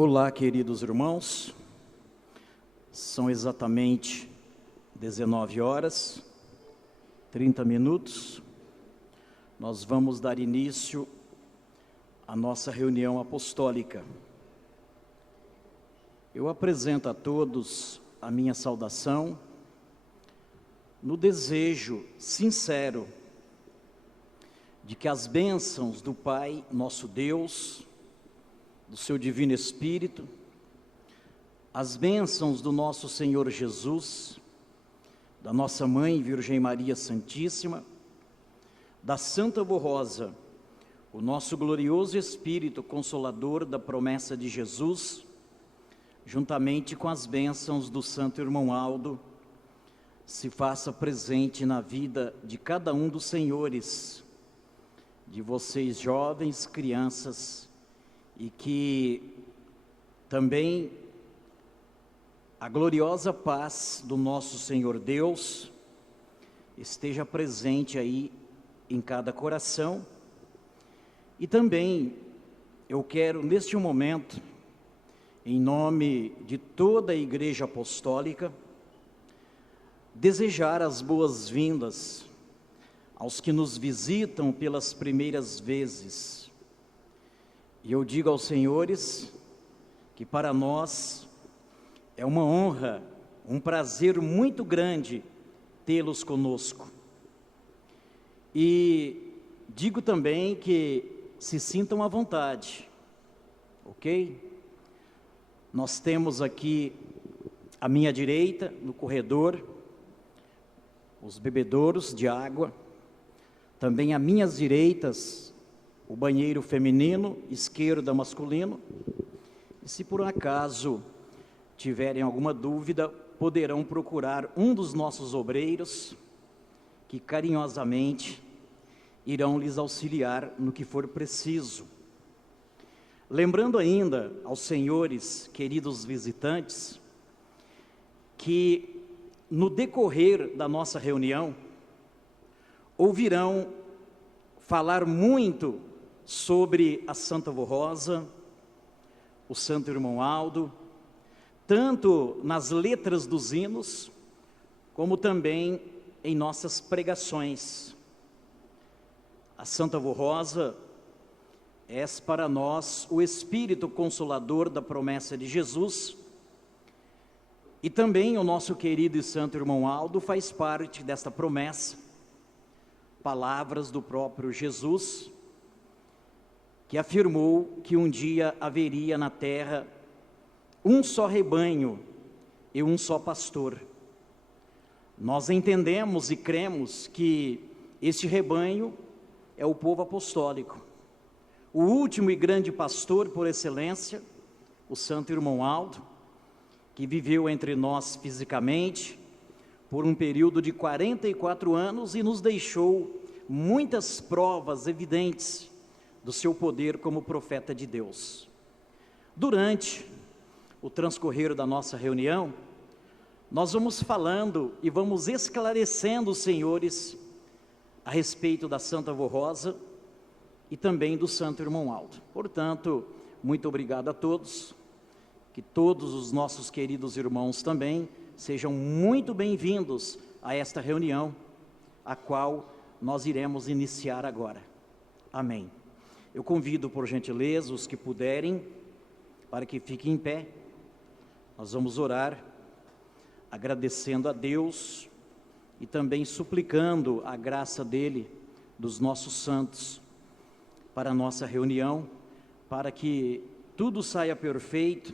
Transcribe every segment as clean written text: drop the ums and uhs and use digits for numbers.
Olá, queridos irmãos, são exatamente 19 horas, 30 minutos, nós vamos dar início à nossa reunião apostólica. Eu apresento a todos a minha saudação, no desejo sincero de que as bênçãos do Pai, nosso Deus, do seu Divino Espírito, as bênçãos do nosso Senhor Jesus, da nossa Mãe Virgem Maria Santíssima, da Santa Borrosa, o nosso glorioso Espírito Consolador da promessa de Jesus, juntamente com as bênçãos do Santo Irmão Aldo, se faça presente na vida de cada um dos senhores, de vocês jovens, crianças, e que também a gloriosa paz do nosso Senhor Deus esteja presente aí em cada coração. E também eu quero neste momento, em nome de toda a Igreja Apostólica, desejar as boas-vindas aos que nos visitam pelas primeiras vezes. E eu digo aos senhores que para nós é uma honra, um prazer muito grande tê-los conosco. E digo também que se sintam à vontade, ok? Nós temos aqui à minha direita, no corredor, os bebedouros de água, também à minhas direitas, o banheiro feminino, esquerda masculino. E se por acaso tiverem alguma dúvida, poderão procurar um dos nossos obreiros, que carinhosamente irão lhes auxiliar no que for preciso. Lembrando ainda aos senhores, queridos visitantes, que no decorrer da nossa reunião, ouvirão falar muito sobre a Santa Borrosa, o Santo Irmão Aldo, tanto nas letras dos hinos, como também em nossas pregações. A Santa Borrosa é para nós o Espírito Consolador da promessa de Jesus, e também o nosso querido e Santo Irmão Aldo faz parte desta promessa, palavras do próprio Jesus, que afirmou que um dia haveria na terra um só rebanho e um só pastor. Nós entendemos e cremos que este rebanho é o povo apostólico. O último e grande pastor por excelência, o Santo Irmão Aldo, que viveu entre nós fisicamente por um período de 44 anos e nos deixou muitas provas evidentes do seu poder como profeta de Deus. Durante o transcorrer da nossa reunião, nós vamos falando e vamos esclarecendo os senhores a respeito da Santa Borrosa e também do Santo Irmão Aldo. Portanto, muito obrigado a todos, que todos os nossos queridos irmãos também sejam muito bem-vindos a esta reunião, a qual nós iremos iniciar agora. Amém. Eu convido, por gentileza, os que puderem, para que fiquem em pé. Nós vamos orar, agradecendo a Deus e também suplicando a graça dEle, dos nossos santos, para a nossa reunião, para que tudo saia perfeito,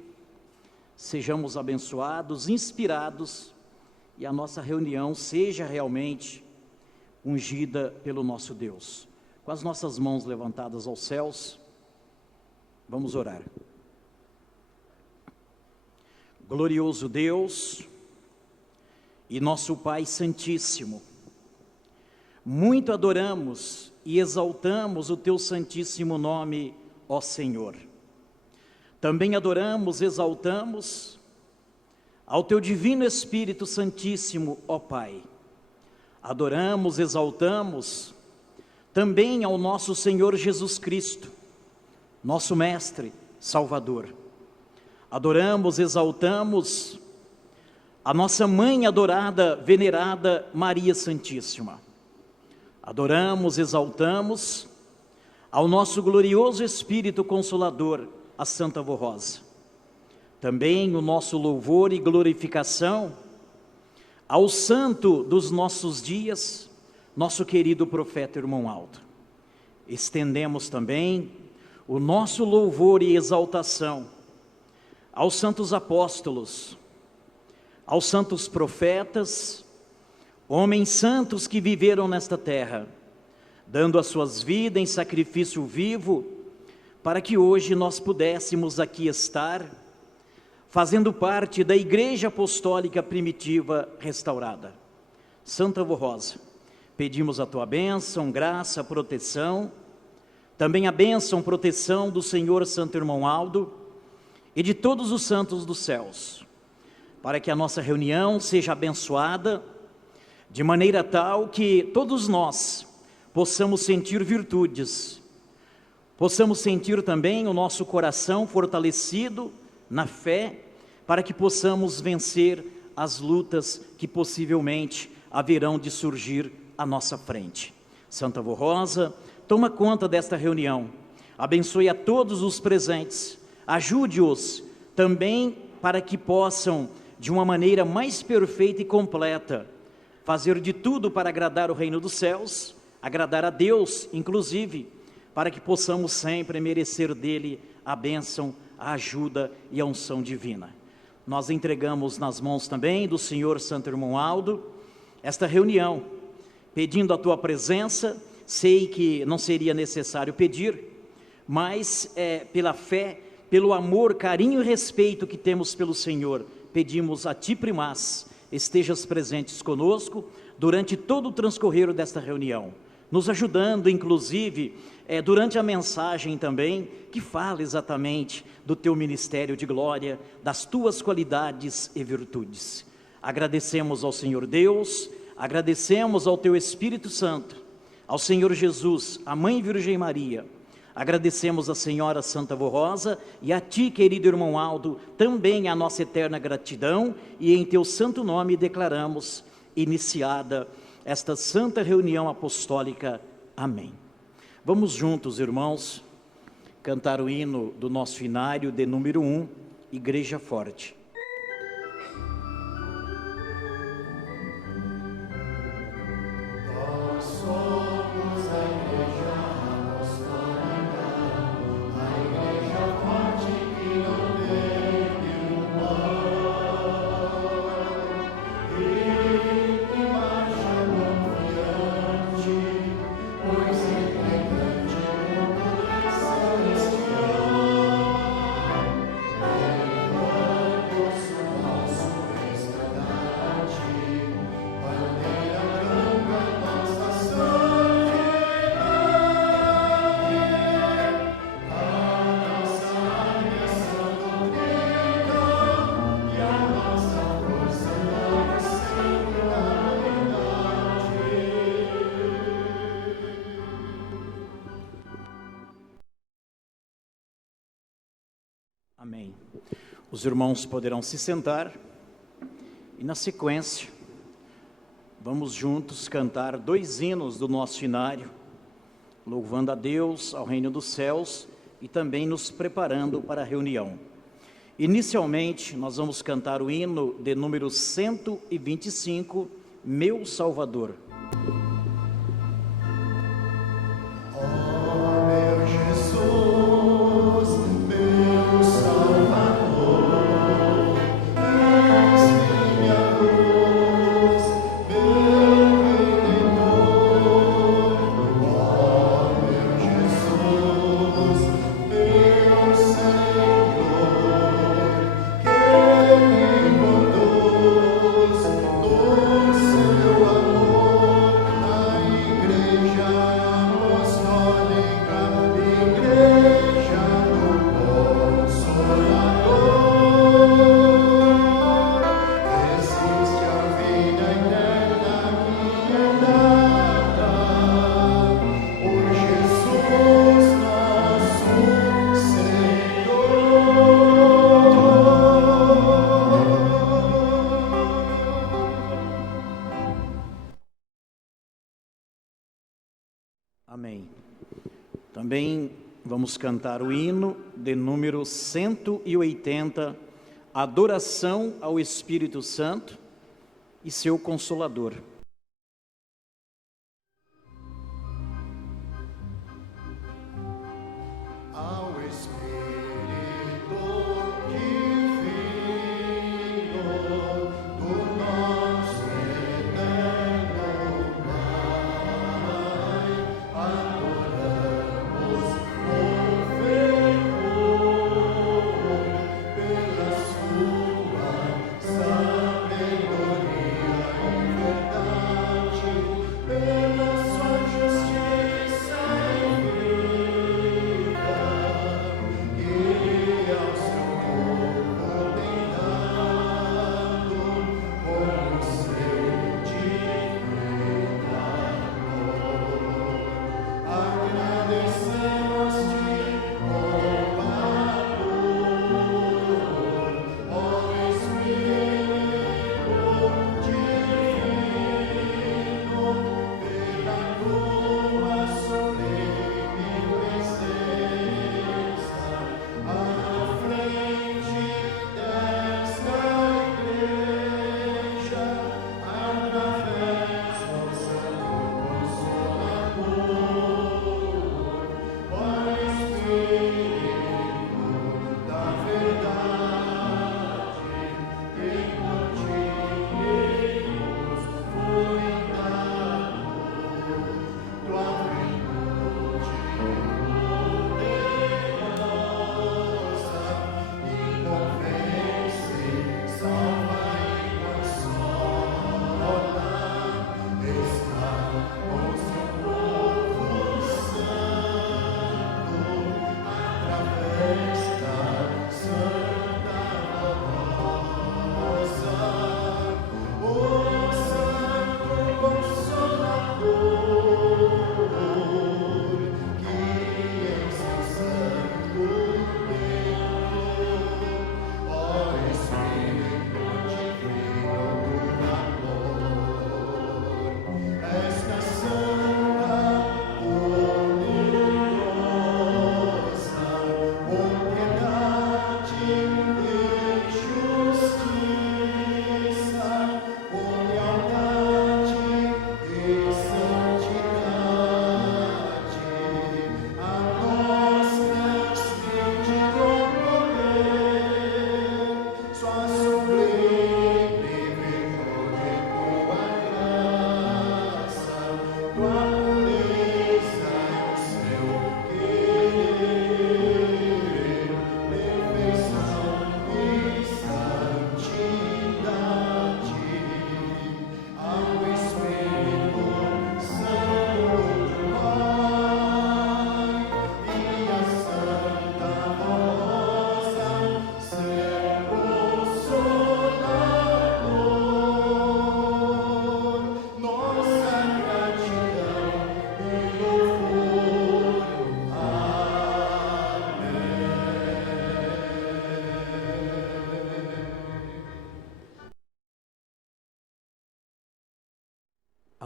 sejamos abençoados, inspirados, e a nossa reunião seja realmente ungida pelo nosso Deus. Com as nossas mãos levantadas aos céus, vamos orar. Glorioso Deus e nosso Pai Santíssimo, muito adoramos e exaltamos o Teu Santíssimo nome, ó Senhor. Também adoramos, exaltamos ao Teu Divino Espírito Santíssimo, ó Pai. Adoramos, exaltamos também ao nosso Senhor Jesus Cristo, nosso Mestre, Salvador. adoramos, exaltamos a nossa mãe adorada, venerada Maria Santíssima. Adoramos, exaltamos ao nosso glorioso Espírito Consolador, a Santa Avó Rosa. Também o nosso louvor e glorificação ao santo dos nossos dias, nosso querido profeta Irmão Aldo. Estendemos também o nosso louvor e exaltação aos santos apóstolos, aos santos profetas, homens santos que viveram nesta terra, dando as suas vidas em sacrifício vivo, para que hoje nós pudéssemos aqui estar, fazendo parte da Igreja Apostólica Primitiva restaurada. Santa Avó Rosa, pedimos a tua bênção, graça, proteção, também a bênção, proteção do Senhor Santo Irmão Aldo e de todos os santos dos céus, para que a nossa reunião seja abençoada, de maneira tal que todos nós possamos sentir virtudes, possamos sentir também o nosso coração fortalecido na fé, para que possamos vencer as lutas que possivelmente haverão de surgir à nossa frente. Santa Avó Rosa, toma conta desta reunião, abençoe a todos os presentes, ajude-os também para que possam, de uma maneira mais perfeita e completa, fazer de tudo para agradar o reino dos céus, agradar a Deus, inclusive, para que possamos sempre merecer dele a bênção, a ajuda e a unção divina. Nós entregamos nas mãos também do Senhor Santo Irmão Aldo esta reunião, pedindo a tua presença. Sei que não seria necessário pedir, mas pela fé, pelo amor, carinho e respeito que temos pelo Senhor, pedimos a ti, primaz, estejas presentes conosco durante todo o transcorrer desta reunião, nos ajudando, inclusive, durante a mensagem também, que fala exatamente do teu ministério de glória, das tuas qualidades e virtudes. Agradecemos ao Senhor Deus, agradecemos ao teu Espírito Santo, ao Senhor Jesus, a Mãe Virgem Maria, agradecemos a Senhora Santa Avó Rosa e a ti, querido Irmão Aldo, também a nossa eterna gratidão, e em teu santo nome declaramos iniciada esta santa reunião apostólica. Amém. Vamos juntos, irmãos, cantar o hino do nosso inário de número 1, Igreja Forte. Amém. Os irmãos poderão se sentar e, na sequência, vamos juntos cantar 2 hinos do nosso inário, louvando a Deus, ao reino dos céus e também nos preparando para a reunião. Inicialmente, nós vamos cantar o hino de número 125, Meu Salvador. Amor Amém. Também vamos cantar o hino de número 180, Adoração ao Espírito Santo e seu Consolador.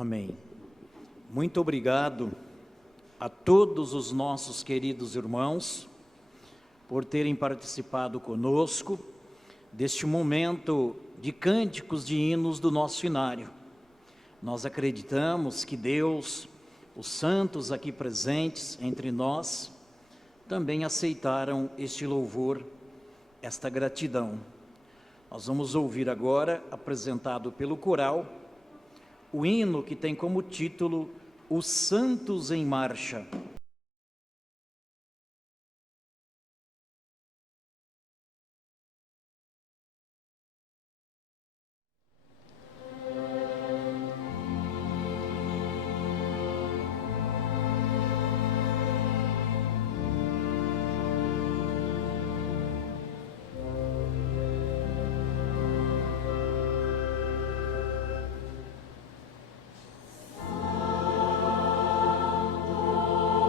Amém. Muito obrigado a todos os nossos queridos irmãos por terem participado conosco deste momento de cânticos de hinos do nosso inário. Nós acreditamos que Deus, os santos aqui presentes entre nós, também aceitaram este louvor, esta gratidão. Nós vamos ouvir agora, apresentado pelo coral, o hino que tem como título Os Santos em Marcha. Oh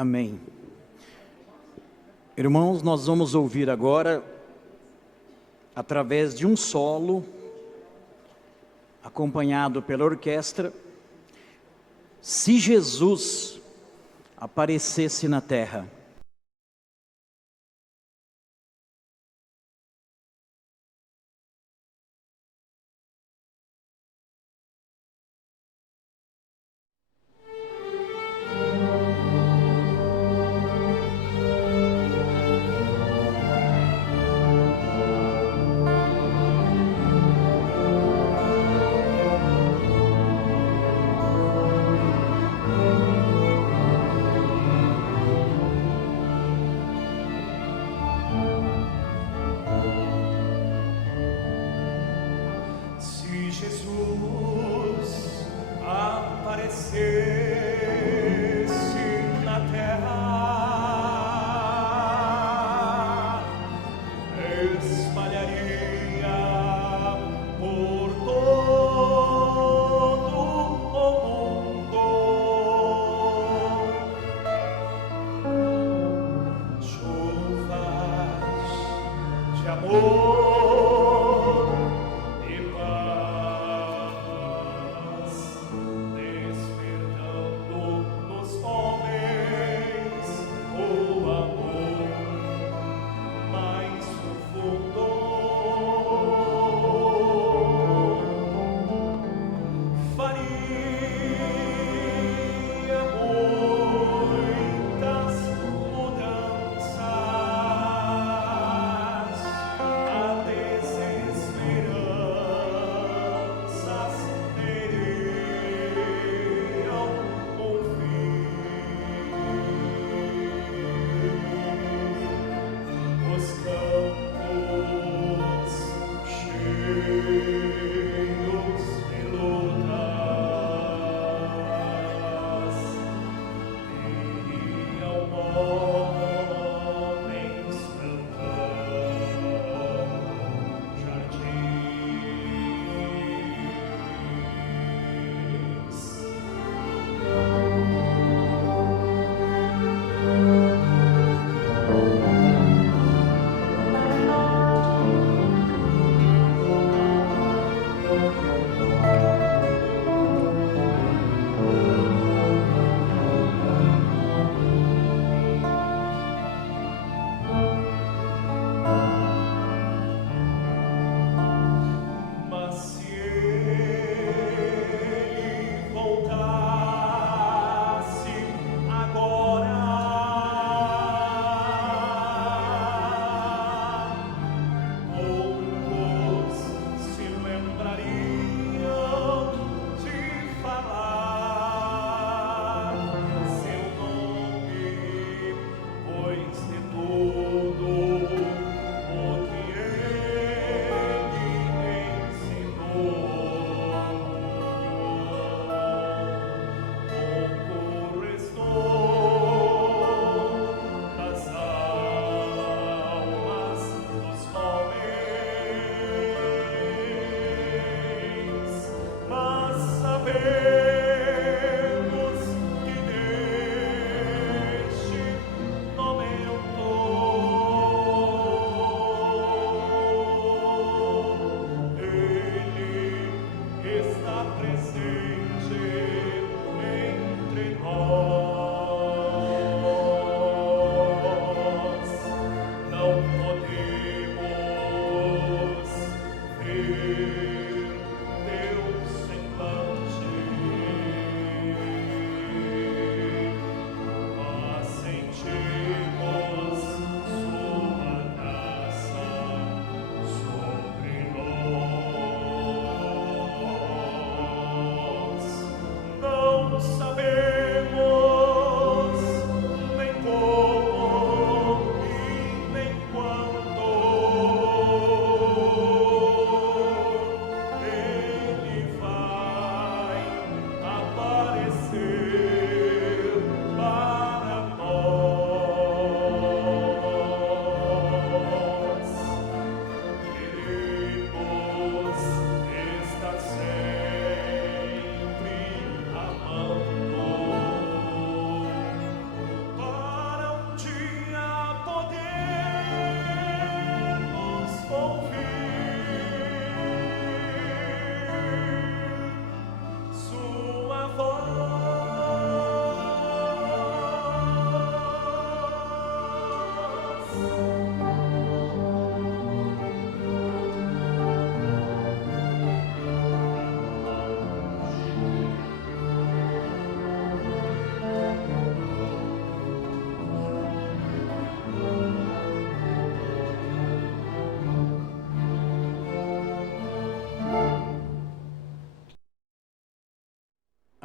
Amém. Irmãos, nós vamos ouvir agora, através de um solo, acompanhado pela orquestra, Se Jesus Aparecesse na Terra. Despertando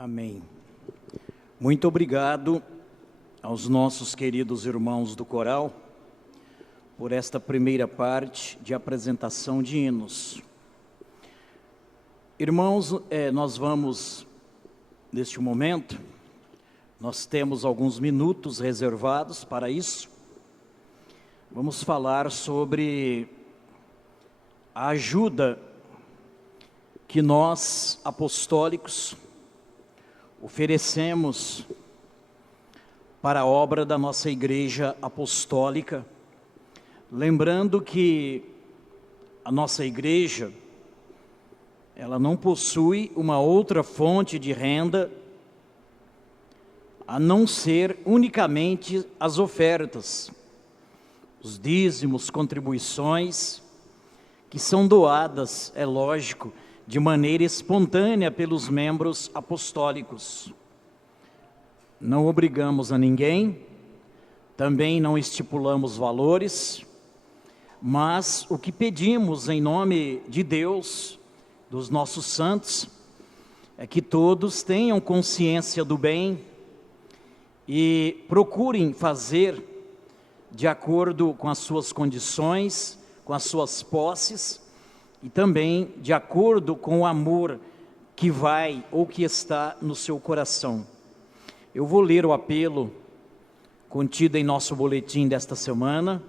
Amém. Muito obrigado aos nossos queridos irmãos do coral por esta primeira parte de apresentação de hinos. Irmãos, nós vamos, neste momento, nós temos alguns minutos reservados para isso. Vamos falar sobre a ajuda que nós, apostólicos, oferecemos para a obra da nossa Igreja Apostólica, lembrando que a nossa Igreja, ela não possui uma outra fonte de renda a não ser unicamente as ofertas, os dízimos, contribuições, que são doadas, é lógico, de maneira espontânea pelos membros apostólicos. Não obrigamos a ninguém, também não estipulamos valores, mas o que pedimos em nome de Deus, dos nossos santos, é que todos tenham consciência do bem e procurem fazer de acordo com as suas condições, com as suas posses, e também de acordo com o amor que vai ou que está no seu coração. Eu vou ler o apelo contido em nosso boletim desta semana,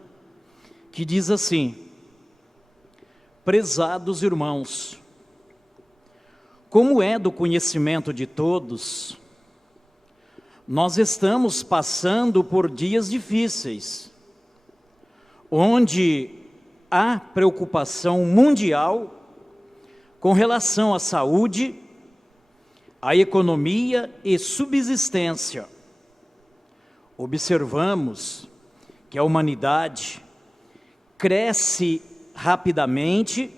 que diz assim: prezados irmãos, como é do conhecimento de todos, nós estamos passando por dias difíceis, onde há preocupação mundial com relação à saúde, à economia e subsistência. Observamos que a humanidade cresce rapidamente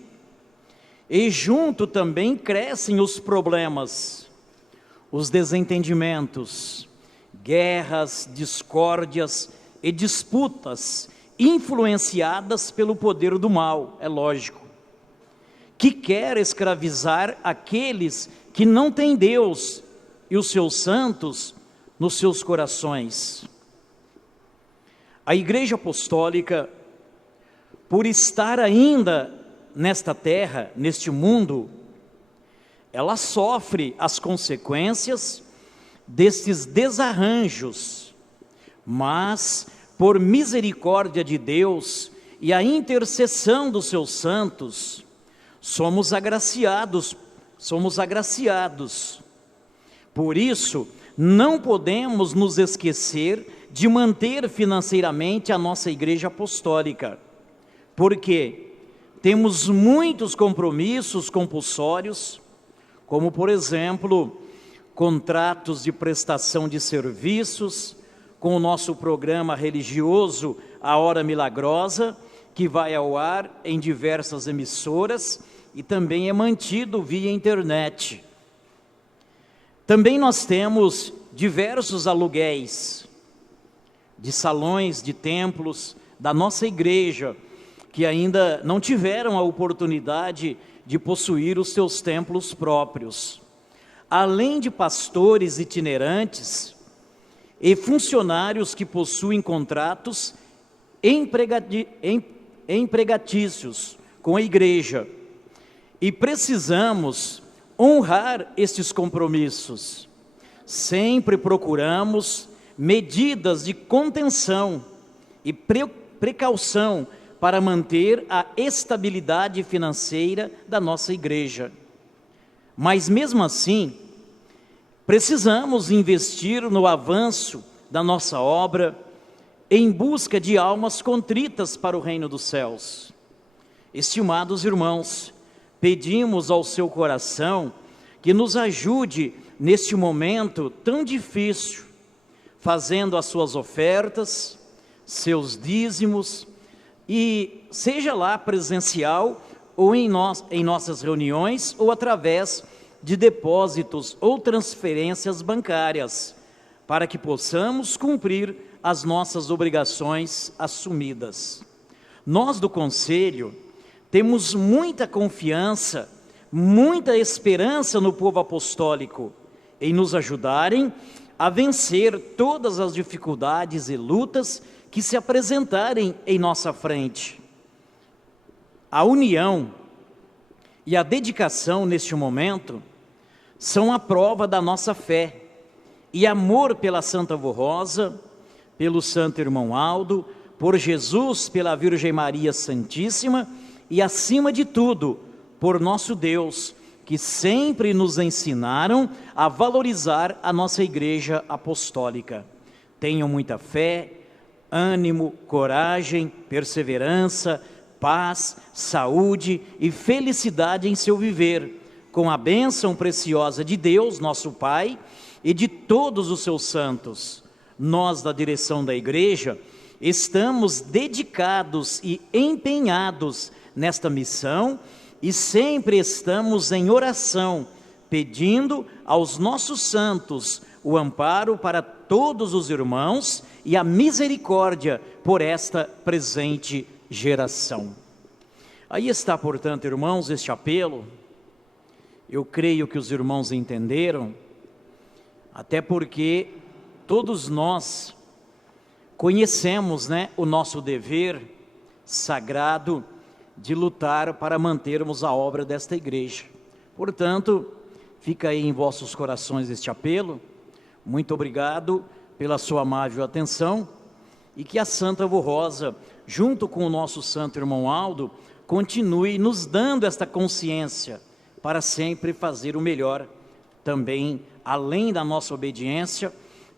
e junto também crescem os problemas, os desentendimentos, guerras, discórdias e disputas influenciadas pelo poder do mal, é lógico, que quer escravizar aqueles que não têm Deus e os seus santos nos seus corações. A Igreja Apostólica, por estar ainda nesta terra, neste mundo, ela sofre as consequências destes desarranjos, mas por misericórdia de Deus e a intercessão dos seus santos, somos agraciados. Por isso, não podemos nos esquecer de manter financeiramente a nossa Igreja Apostólica, porque temos muitos compromissos compulsórios, como por exemplo, contratos de prestação de serviços, com o nosso programa religioso A Hora Milagrosa, que vai ao ar em diversas emissoras e também é mantido via internet. Também nós temos diversos aluguéis de salões, de templos da nossa igreja, que ainda não tiveram a oportunidade de possuir os seus templos próprios. Além de pastores itinerantes e funcionários que possuem contratos empregatícios com a igreja. E precisamos honrar estes compromissos. Sempre procuramos medidas de contenção e precaução para manter a estabilidade financeira da nossa igreja. Mas mesmo assim, precisamos investir no avanço da nossa obra em busca de almas contritas para o reino dos céus. Estimados irmãos, pedimos ao seu coração que nos ajude neste momento tão difícil, fazendo as suas ofertas, seus dízimos, e seja lá presencial ou em nossas reuniões ou através de depósitos ou transferências bancárias, para que possamos cumprir as nossas obrigações assumidas. Nós do Conselho temos muita confiança, muita esperança no povo apostólico em nos ajudarem a vencer todas as dificuldades e lutas que se apresentarem em nossa frente. A união e a dedicação neste momento são a prova da nossa fé e amor pela Santa Avó Rosa, pelo Santo Irmão Aldo, por Jesus, pela Virgem Maria Santíssima e, acima de tudo, por nosso Deus, que sempre nos ensinaram a valorizar a nossa Igreja Apostólica. Tenham muita fé, ânimo, coragem, perseverança, paz, saúde e felicidade em seu viver, com a bênção preciosa de Deus, nosso Pai, e de todos os seus santos. Nós, da direção da Igreja, estamos dedicados e empenhados nesta missão e sempre estamos em oração, pedindo aos nossos santos o amparo para todos os irmãos e a misericórdia por esta presente geração. Aí está, portanto, irmãos, este apelo. Eu creio que os irmãos entenderam, até porque todos nós conhecemos, o nosso dever sagrado de lutar para mantermos a obra desta igreja. Portanto, fica aí em vossos corações este apelo. Muito obrigado pela sua amável atenção e que a Santa Avó Rosa, junto com o nosso Santo Irmão Aldo, continue nos dando esta consciência para sempre fazer o melhor também, além da nossa obediência,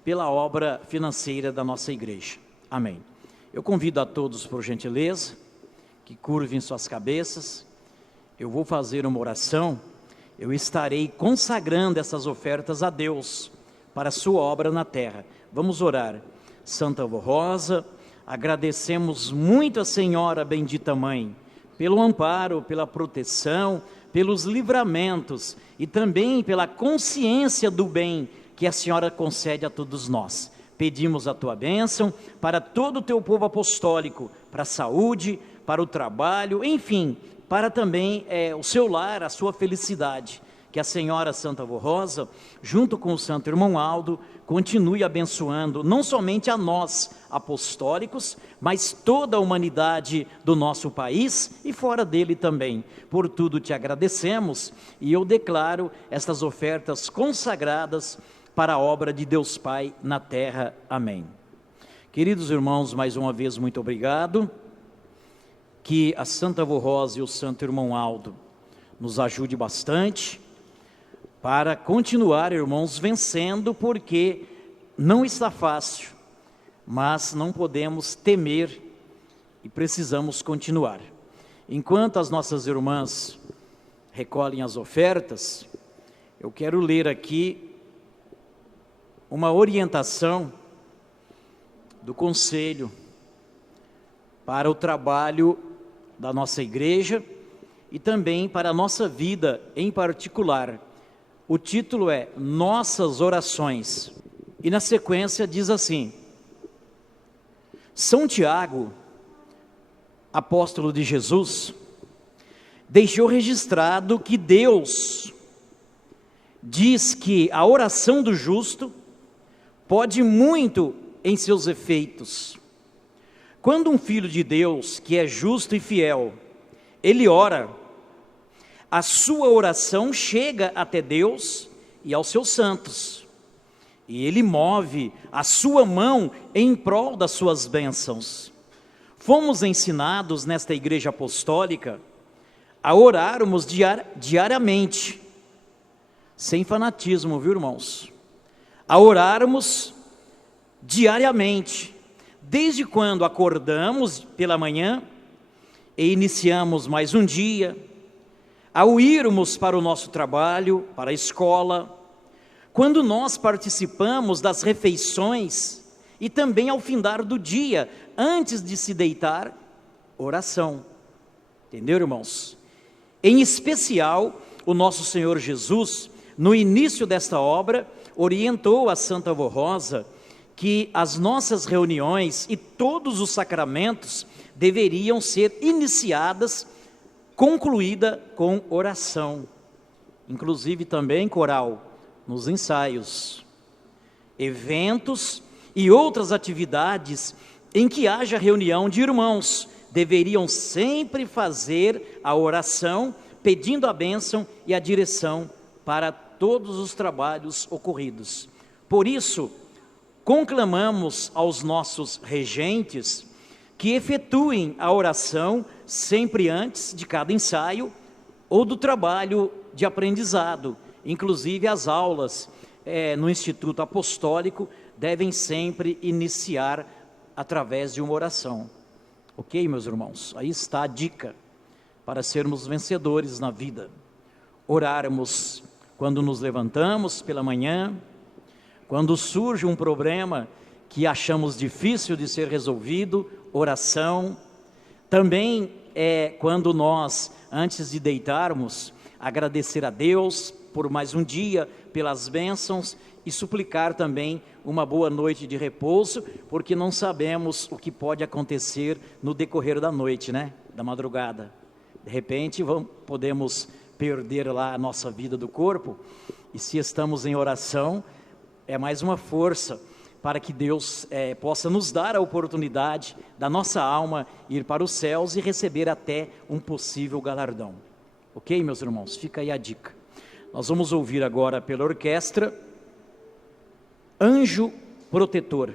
pela obra financeira da nossa igreja. Amém. Eu convido a todos, por gentileza, que curvem suas cabeças. Eu vou fazer uma oração. Eu estarei consagrando essas ofertas a Deus para a sua obra na terra. Vamos orar. Santa Avó Rosa, agradecemos muito a Senhora Bendita Mãe, pelo amparo, pela proteção, pelos livramentos e também pela consciência do bem que a Senhora concede a todos nós. Pedimos a tua bênção para todo o teu povo apostólico, para a saúde, para o trabalho, enfim, para também o seu lar, a sua felicidade. Que a Senhora Santa Avó Rosa, junto com o Santo Irmão Aldo, continue abençoando não somente a nós, apostólicos, mas toda a humanidade do nosso país e fora dele também. Por tudo te agradecemos e eu declaro estas ofertas consagradas para a obra de Deus Pai na terra. Amém. Queridos irmãos, mais uma vez muito obrigado. Que a Santa Avó Rosa e o Santo Irmão Aldo nos ajude bastante para continuar, irmãos, vencendo, porque não está fácil, mas não podemos temer e precisamos continuar. Enquanto as nossas irmãs recolhem as ofertas, eu quero ler aqui uma orientação do Conselho para o trabalho da nossa igreja e também para a nossa vida em particular. O título é Nossas Orações, e na sequência diz assim: São Tiago, apóstolo de Jesus, deixou registrado que Deus diz que a oração do justo pode muito em seus efeitos. Quando um filho de Deus, que é justo e fiel, ele ora, a sua oração chega até Deus e aos seus santos, e ele move a sua mão em prol das suas bênçãos. Fomos ensinados nesta igreja apostólica a orarmos diariamente, sem fanatismo, viu, irmãos? A orarmos diariamente, desde quando acordamos pela manhã e iniciamos mais um dia, ao irmos para o nosso trabalho, para a escola, quando nós participamos das refeições e também ao findar do dia, antes de se deitar, oração. Entendeu, irmãos? Em especial, o nosso Senhor Jesus, no início desta obra, orientou a Santa Avó Rosa que as nossas reuniões e todos os sacramentos deveriam ser iniciadas, concluída com oração. Inclusive também, coral, nos ensaios, eventos e outras atividades em que haja reunião de irmãos, deveriam sempre fazer a oração, pedindo a bênção e a direção para todos os trabalhos ocorridos. Por isso, conclamamos aos nossos regentes que efetuem a oração sempre antes de cada ensaio ou do trabalho de aprendizado. Inclusive as aulas no Instituto Apostólico devem sempre iniciar através de uma oração. Ok, meus irmãos? Aí está a dica para sermos vencedores na vida. Orarmos quando nos levantamos pela manhã, quando surge um problema que achamos difícil de ser resolvido, oração. Também quando nós, antes de deitarmos, agradecer a Deus por mais um dia, pelas bênçãos, e suplicar também uma boa noite de repouso, porque não sabemos o que pode acontecer no decorrer da noite, né? Da madrugada. De repente podemos perder lá a nossa vida do corpo, e se estamos em oração, é mais uma força para que Deus possa nos dar a oportunidade da nossa alma ir para os céus e receber até um possível galardão. Ok, meus irmãos? Fica aí a dica. Nós vamos ouvir agora pela orquestra Anjo Protetor.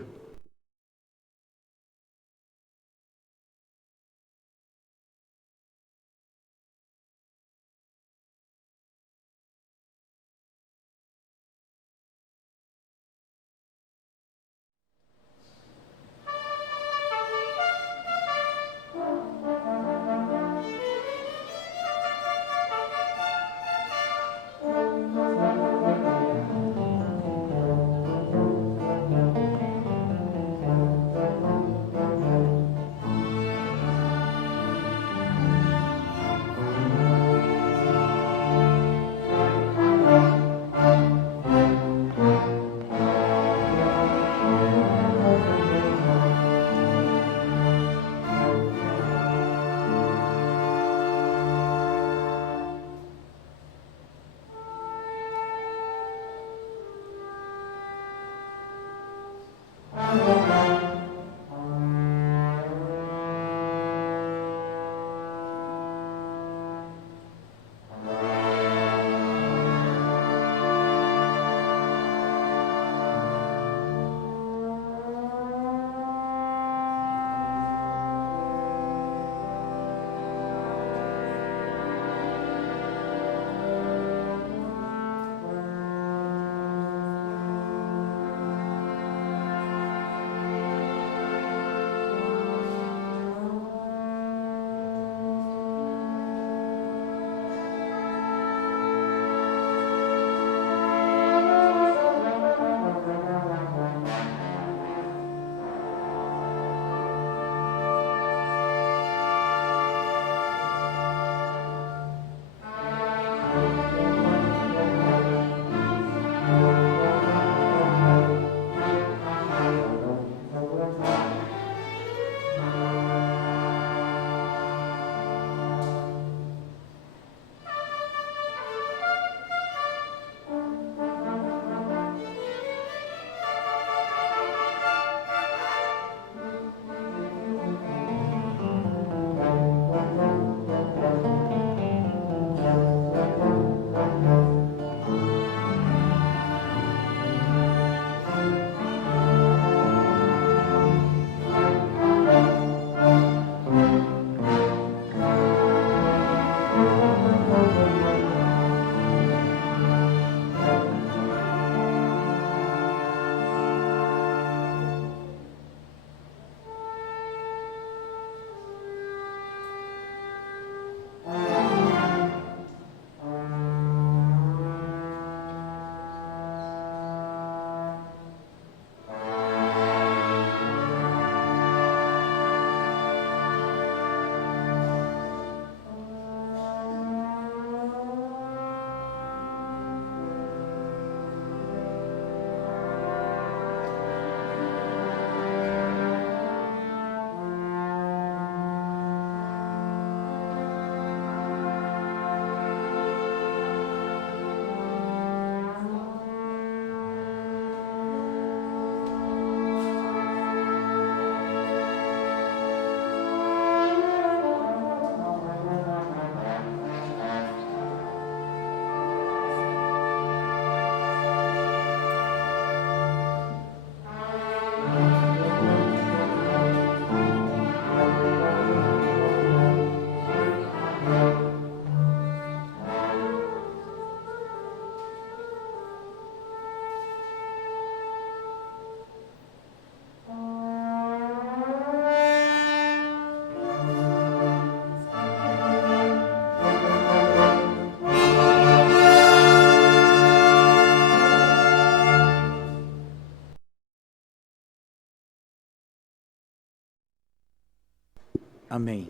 Amém.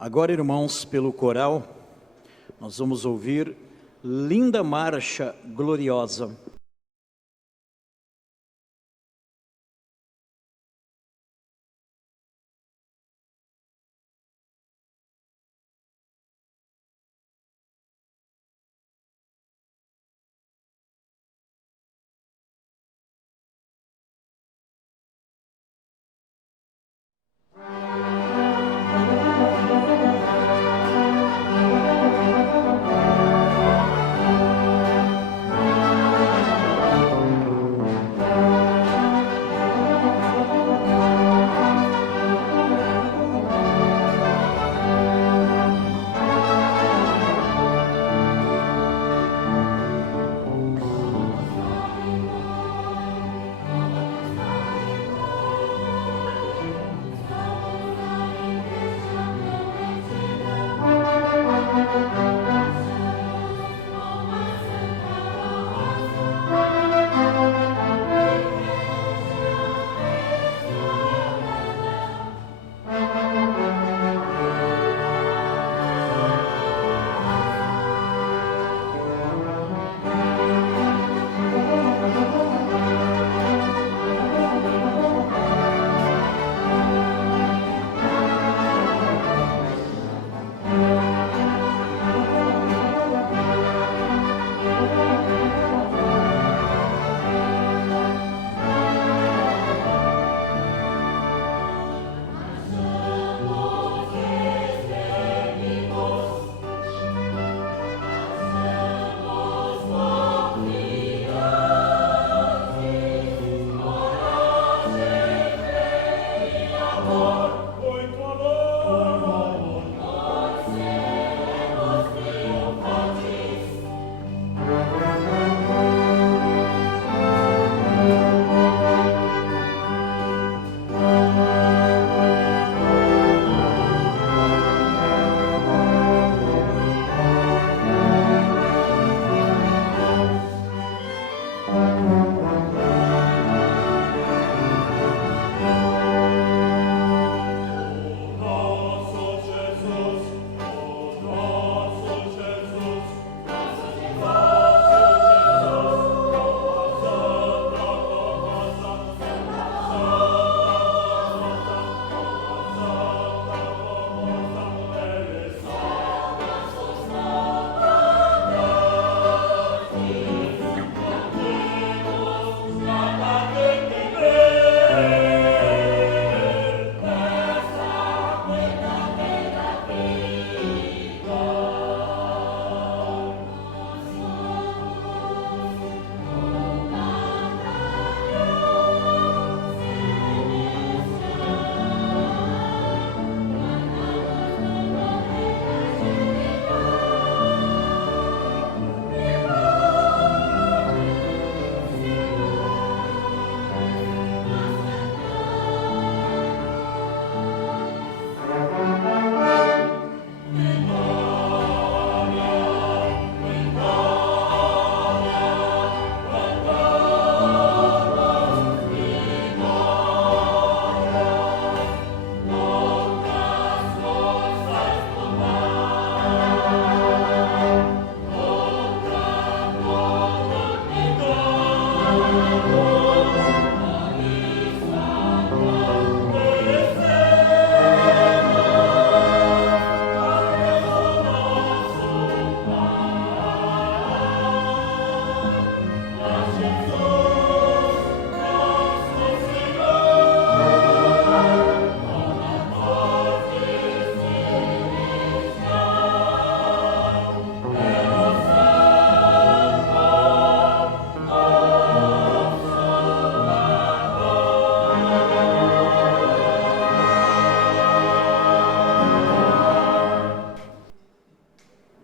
Agora, irmãos, pelo coral, nós vamos ouvir Linda Marcha Gloriosa.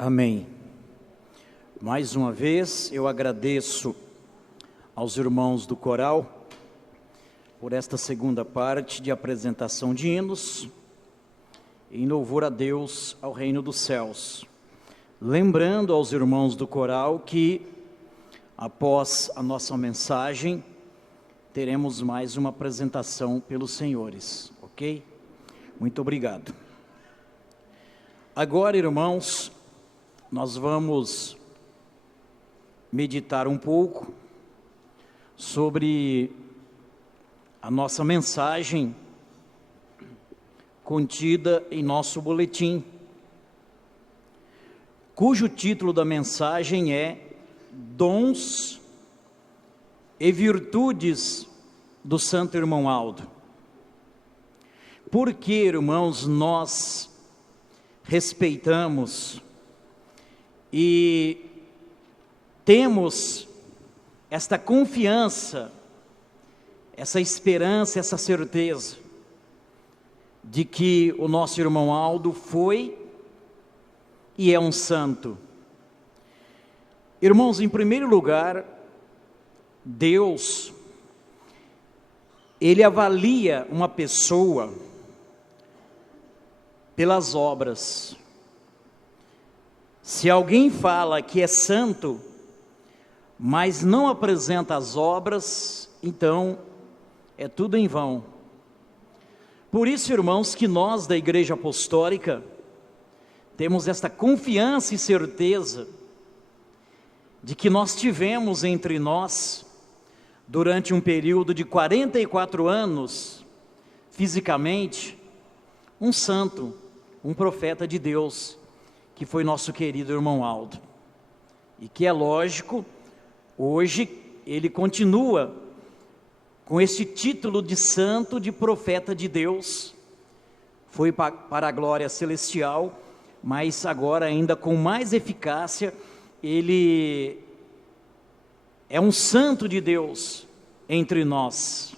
Amém. Mais uma vez eu agradeço aos irmãos do coral por esta segunda parte de apresentação de hinos em louvor a Deus ao reino dos céus. Lembrando aos irmãos do coral que após a nossa mensagem teremos mais uma apresentação pelos senhores, ok? Muito obrigado. Agora, irmãos, nós vamos meditar um pouco sobre a nossa mensagem contida em nosso boletim, cujo título da mensagem é Dons e Virtudes do Santo Irmão Aldo. Porque, irmãos, nós respeitamos e temos esta confiança, essa esperança, essa certeza de que o nosso irmão Aldo foi e é um santo. Irmãos, em primeiro lugar, Deus, Ele avalia uma pessoa pelas obras. Se alguém fala que é santo, mas não apresenta as obras, então é tudo em vão. Por isso, irmãos, que nós da Igreja Apostólica temos esta confiança e certeza de que nós tivemos entre nós, durante um período de 44 anos, fisicamente, um santo, um profeta de Deus, que foi nosso querido irmão Aldo. E que é lógico, hoje ele continua com esse título de santo, de profeta de Deus, foi para a glória celestial, mas agora ainda com mais eficácia, ele é um santo de Deus entre nós.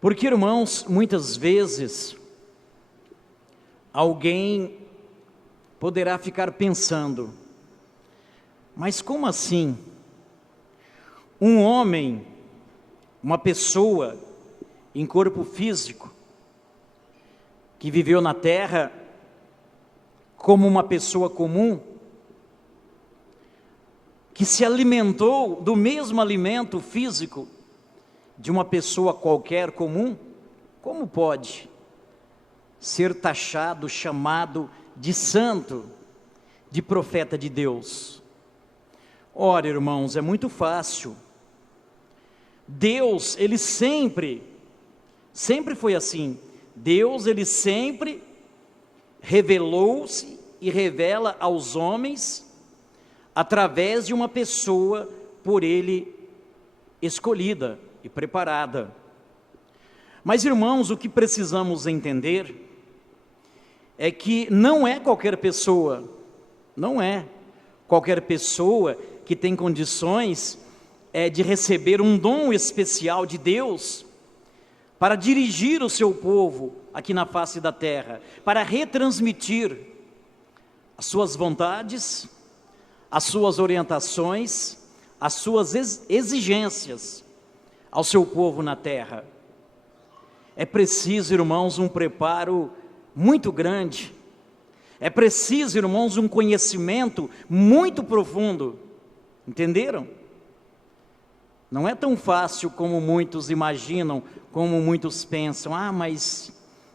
Porque, irmãos, muitas vezes, alguém poderá ficar pensando, mas como assim? Um homem, uma pessoa em corpo físico, que viveu na terra como uma pessoa comum, que se alimentou do mesmo alimento físico de uma pessoa qualquer comum, como pode ser taxado, chamado de santo, de profeta de Deus? Ora, irmãos, é muito fácil. Deus, Ele sempre foi assim. Deus, Ele sempre revelou-se e revela aos homens através de uma pessoa por Ele escolhida e preparada. Mas, irmãos, o que precisamos entender é que não é qualquer pessoa que tem condições de receber um dom especial de Deus para dirigir o seu povo aqui na face da terra, para retransmitir as suas vontades, as suas orientações, as suas exigências ao seu povo na terra. É preciso, irmãos, um preparo muito grande. É preciso, irmãos, um conhecimento muito profundo. Entenderam? Não é tão fácil como muitos imaginam, como muitos pensam. Ah, mas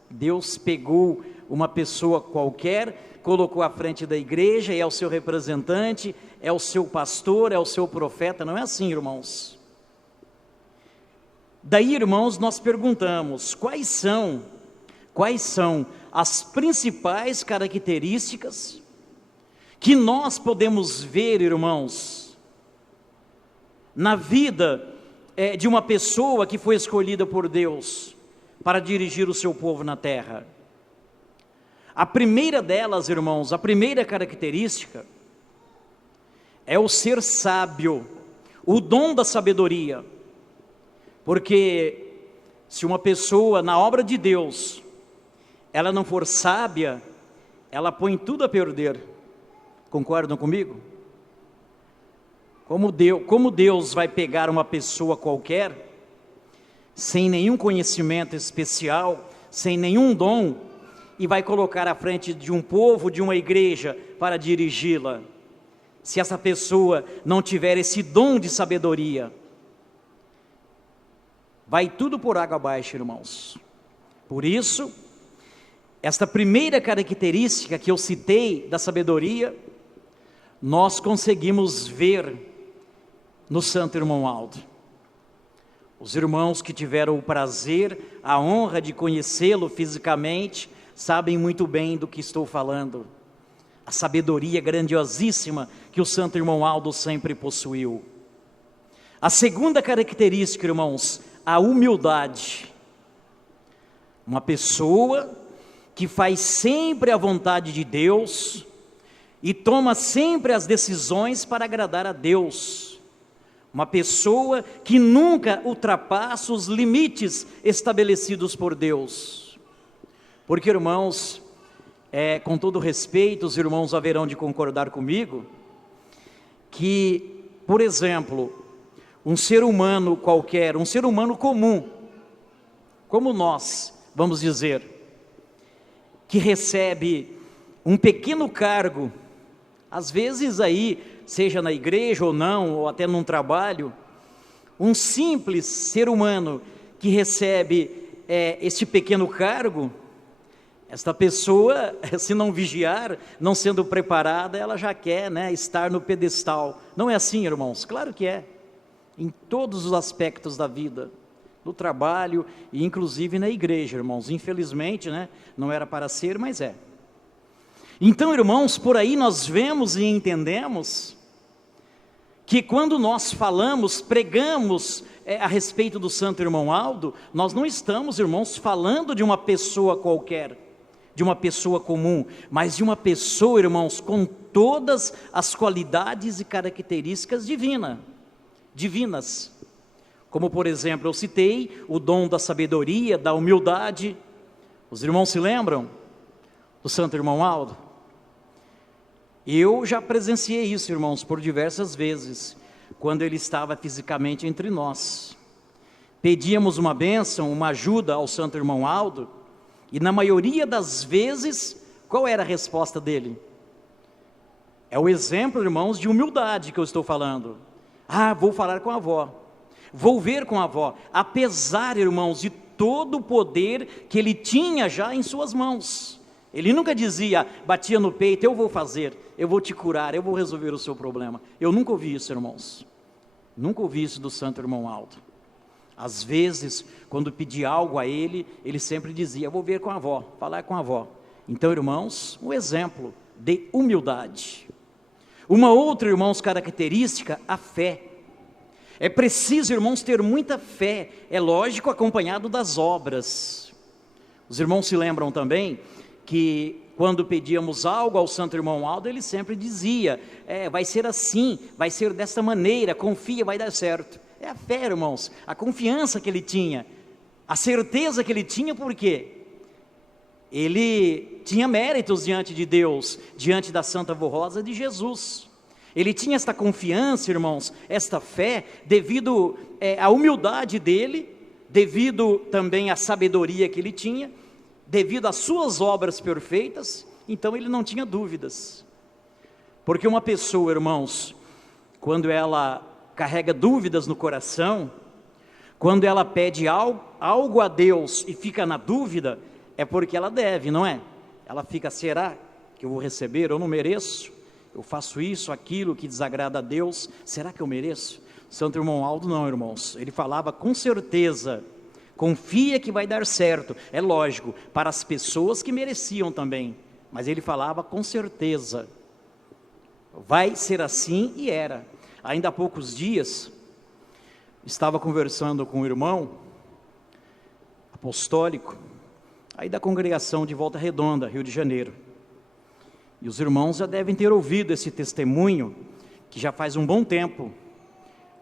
Deus pegou uma pessoa qualquer, colocou à frente da igreja, é o seu representante, é o seu pastor, é o seu profeta. Não é assim, irmãos. Daí, irmãos, nós perguntamos, quais são as principais características que nós podemos ver, irmãos, na vida de uma pessoa que foi escolhida por Deus para dirigir o seu povo na terra? A primeira delas, irmãos, a primeira característica é o ser sábio, o dom da sabedoria. Porque se uma pessoa na obra de Deus, ela não for sábia, ela põe tudo a perder. Concordam comigo? Como Deus vai pegar uma pessoa qualquer, sem nenhum conhecimento especial, sem nenhum dom, e vai colocar à frente de um povo, de uma igreja, para dirigi-la? Se essa pessoa não tiver esse dom de sabedoria, vai tudo por água abaixo, irmãos. Por isso esta primeira característica que eu citei da sabedoria, nós conseguimos ver no santo irmão Aldo. Os irmãos que tiveram o prazer, a honra de conhecê-lo fisicamente, sabem muito bem do que estou falando. A sabedoria grandiosíssima que o santo irmão Aldo sempre possuiu. A segunda característica, irmãos, a humildade. Uma pessoa que faz sempre a vontade de Deus e toma sempre as decisões para agradar a Deus. Uma pessoa que nunca ultrapassa os limites estabelecidos por Deus. Porque, irmãos, com todo respeito, os irmãos haverão de concordar comigo, que, por exemplo, um ser humano qualquer, um ser humano comum, como nós, vamos dizer, que recebe um pequeno cargo, às vezes aí, seja na igreja ou não, ou até num trabalho, um simples ser humano que recebe este pequeno cargo, esta pessoa, se não vigiar, não sendo preparada, ela já quer, estar no pedestal. Não é assim, irmãos? Claro que é, em todos os aspectos da vida, no trabalho e inclusive na igreja, irmãos. Infelizmente, não era para ser, mas é. Então, irmãos, por aí nós vemos e entendemos que quando nós falamos, pregamos a respeito do santo irmão Aldo, nós não estamos, irmãos, falando de uma pessoa qualquer, de uma pessoa comum, mas de uma pessoa, irmãos, com todas as qualidades e características divinas. Como, por exemplo, eu citei o dom da sabedoria, da humildade. Os irmãos se lembram do santo irmão Aldo? Eu já presenciei isso, irmãos, por diversas vezes, quando ele estava fisicamente entre nós. Pedíamos uma bênção, uma ajuda ao santo irmão Aldo, e na maioria das vezes, qual era a resposta dele? É o exemplo, irmãos, de humildade que eu estou falando. Vou falar com a avó, vou ver com a avó, apesar, irmãos, de todo o poder que ele tinha já em suas mãos. Ele nunca dizia, batia no peito, eu vou fazer, eu vou te curar, eu vou resolver o seu problema. Eu nunca ouvi isso, irmãos. Nunca ouvi isso do santo irmão Aldo. Às vezes, quando pedi algo a ele, ele sempre dizia, vou ver com a avó, falar com a avó. Então, irmãos, um exemplo de humildade. Uma outra, irmãos, característica, a fé. É preciso, irmãos, ter muita fé, é lógico, acompanhado das obras. Os irmãos se lembram também que quando pedíamos algo ao santo irmão Aldo, ele sempre dizia, vai ser assim, vai ser desta maneira, confia, vai dar certo. É a fé, irmãos, a confiança que ele tinha, a certeza que ele tinha, porque ele tinha méritos diante de Deus, diante da Santa Vô Rosa de Jesus. Ele tinha esta confiança, irmãos, esta fé, devido à humildade dele, devido também à sabedoria que ele tinha, devido às suas obras perfeitas. Então ele não tinha dúvidas. Porque uma pessoa, irmãos, quando ela carrega dúvidas no coração, quando ela pede algo a Deus e fica na dúvida, é porque ela deve, não é? Ela fica, será que eu vou receber? Eu não mereço? Eu faço isso, aquilo que desagrada a Deus, será que eu mereço? Santo irmão Aldo não, irmãos, ele falava com certeza, confia que vai dar certo. É lógico, para as pessoas que mereciam também, mas ele falava com certeza, vai ser assim, e era. Ainda há poucos dias, estava conversando com um irmão apostólico, aí da congregação de Volta Redonda, Rio de Janeiro. E os irmãos já devem ter ouvido esse testemunho, que já faz um bom tempo.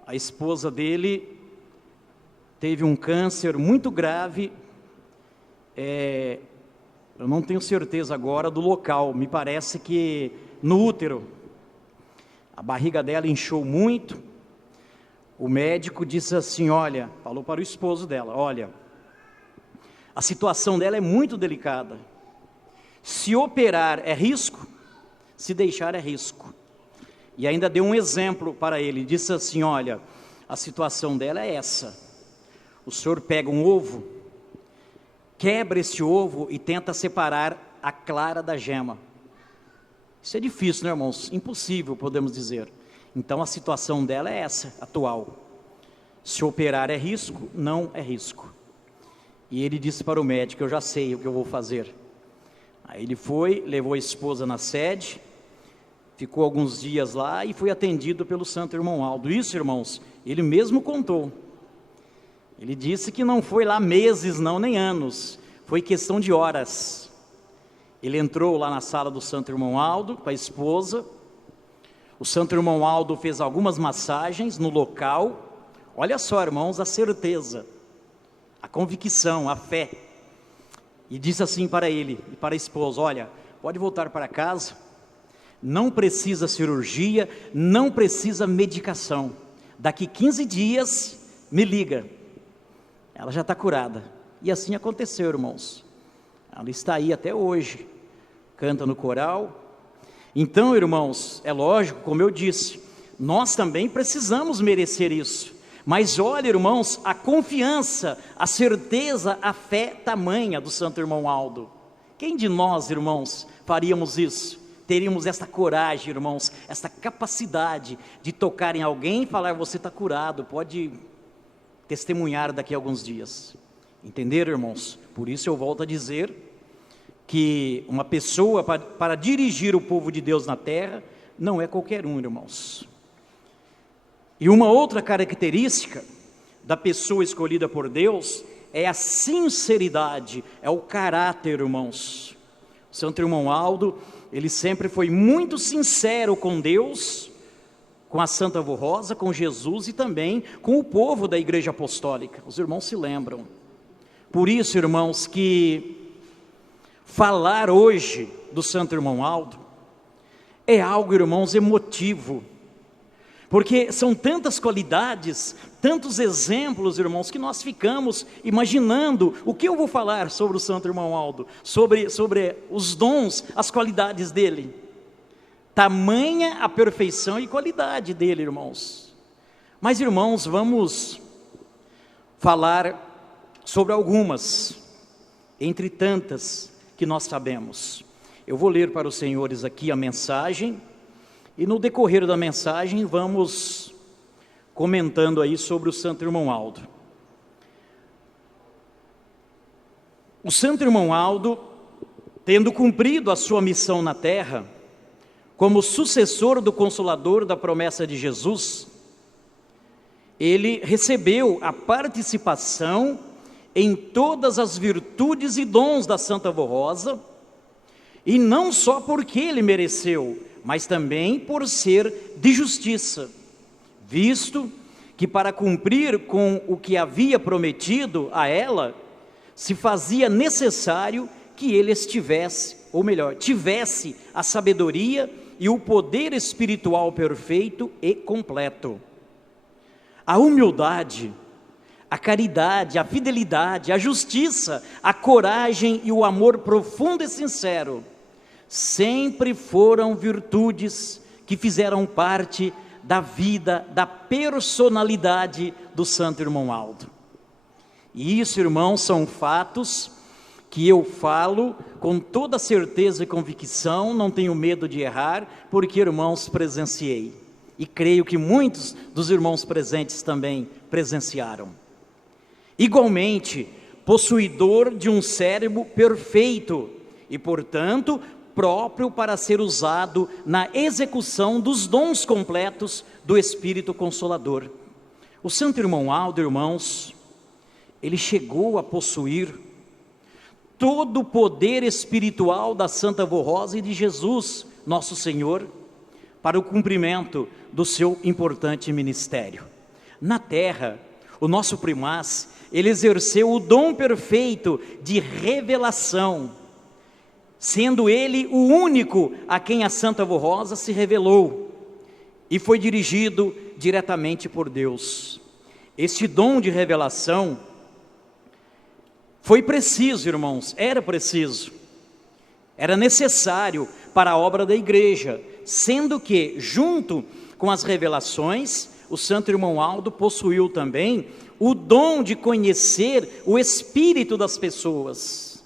A esposa dele teve um câncer muito grave, eu não tenho certeza agora do local, me parece que no útero. A barriga dela inchou muito, o médico disse assim, olha, falou para o esposo dela, olha, a situação dela é muito delicada, se operar é risco, se deixar é risco. E ainda deu um exemplo para ele, disse assim, olha, a situação dela é essa, o senhor pega um ovo quebra este ovo e tenta separar a clara da gema. Isso é difícil, né, irmãos? Impossível, podemos dizer. Então a situação dela é essa, atual. Se operar é risco? Não é risco. E ele disse para o médico: eu já sei o que eu vou fazer. Aí ele foi, levou a esposa na sede, ficou alguns dias lá e foi atendido pelo santo irmão Aldo. Isso, irmãos, ele mesmo contou. Ele disse que não foi lá meses, não, nem anos, foi questão de horas. Ele entrou lá na sala do santo irmão Aldo com a esposa. O santo irmão Aldo fez algumas massagens no local. Olha só, irmãos, a certeza, a convicção, a fé. E disse assim para ele e para a esposa: olha, pode voltar para casa, não precisa cirurgia, não precisa medicação. Daqui 15 dias me liga, ela já está curada. E assim aconteceu, irmãos. Ela está aí até hoje, canta no coral. Então, irmãos, é lógico, como eu disse, nós também precisamos merecer isso. Mas olha, irmãos, a confiança, a certeza, a fé tamanha do santo irmão Aldo. Quem de nós, irmãos, faríamos isso? Teríamos esta coragem, irmãos, esta capacidade de tocar em alguém e falar: você está curado, pode testemunhar daqui a alguns dias. Entenderam, irmãos? Por isso eu volto a dizer que uma pessoa para dirigir o povo de Deus na terra não é qualquer um, irmãos. E uma outra característica da pessoa escolhida por Deus é a sinceridade, é o caráter, irmãos. O santo irmão Aldo, ele sempre foi muito sincero com Deus, com a Santa Avó Rosa, com Jesus e também com o povo da Igreja Apostólica. Os irmãos se lembram. Por isso, irmãos, que falar hoje do santo irmão Aldo é algo, irmãos, emotivo. Porque são tantas qualidades, tantos exemplos, irmãos, que nós ficamos imaginando o que eu vou falar sobre o santo irmão Aldo, sobre os dons, as qualidades dele. Tamanha a perfeição e qualidade dele, irmãos. Mas, irmãos, vamos falar sobre algumas, entre tantas que nós sabemos. Eu vou ler para os senhores aqui a mensagem, e no decorrer da mensagem vamos comentando aí sobre o santo irmão Aldo. O santo irmão Aldo, tendo cumprido a sua missão na terra, como sucessor do Consolador da promessa de Jesus, ele recebeu a participação em todas as virtudes e dons da Santa Avó Rosa, e não só porque ele mereceu, mas também por ser de justiça, visto que para cumprir com o que havia prometido a ela, se fazia necessário que ele estivesse, ou melhor, tivesse a sabedoria e o poder espiritual perfeito e completo. A humildade, a caridade, a fidelidade, a justiça, a coragem e o amor profundo e sincero sempre foram virtudes que fizeram parte da vida, da personalidade do santo irmão Aldo. E isso, irmãos, são fatos que eu falo com toda certeza e convicção, não tenho medo de errar, porque, irmãos, presenciei. E creio que muitos dos irmãos presentes também presenciaram. Igualmente, possuidor de um cérebro perfeito e, portanto, próprio para ser usado na execução dos dons completos do Espírito Consolador. O santo irmão Aldo, irmãos, ele chegou a possuir todo o poder espiritual da Santa Avó Rosa e de Jesus, nosso Senhor, para o cumprimento do seu importante ministério. Na terra, o nosso primaz, ele exerceu o dom perfeito de revelação, sendo ele o único a quem a Santa Avó Rosa se revelou, e foi dirigido diretamente por Deus. Este dom de revelação foi preciso, irmãos, era preciso, era necessário para a obra da igreja, sendo que, junto com as revelações, o santo irmão Aldo possuiu também o dom de conhecer o espírito das pessoas,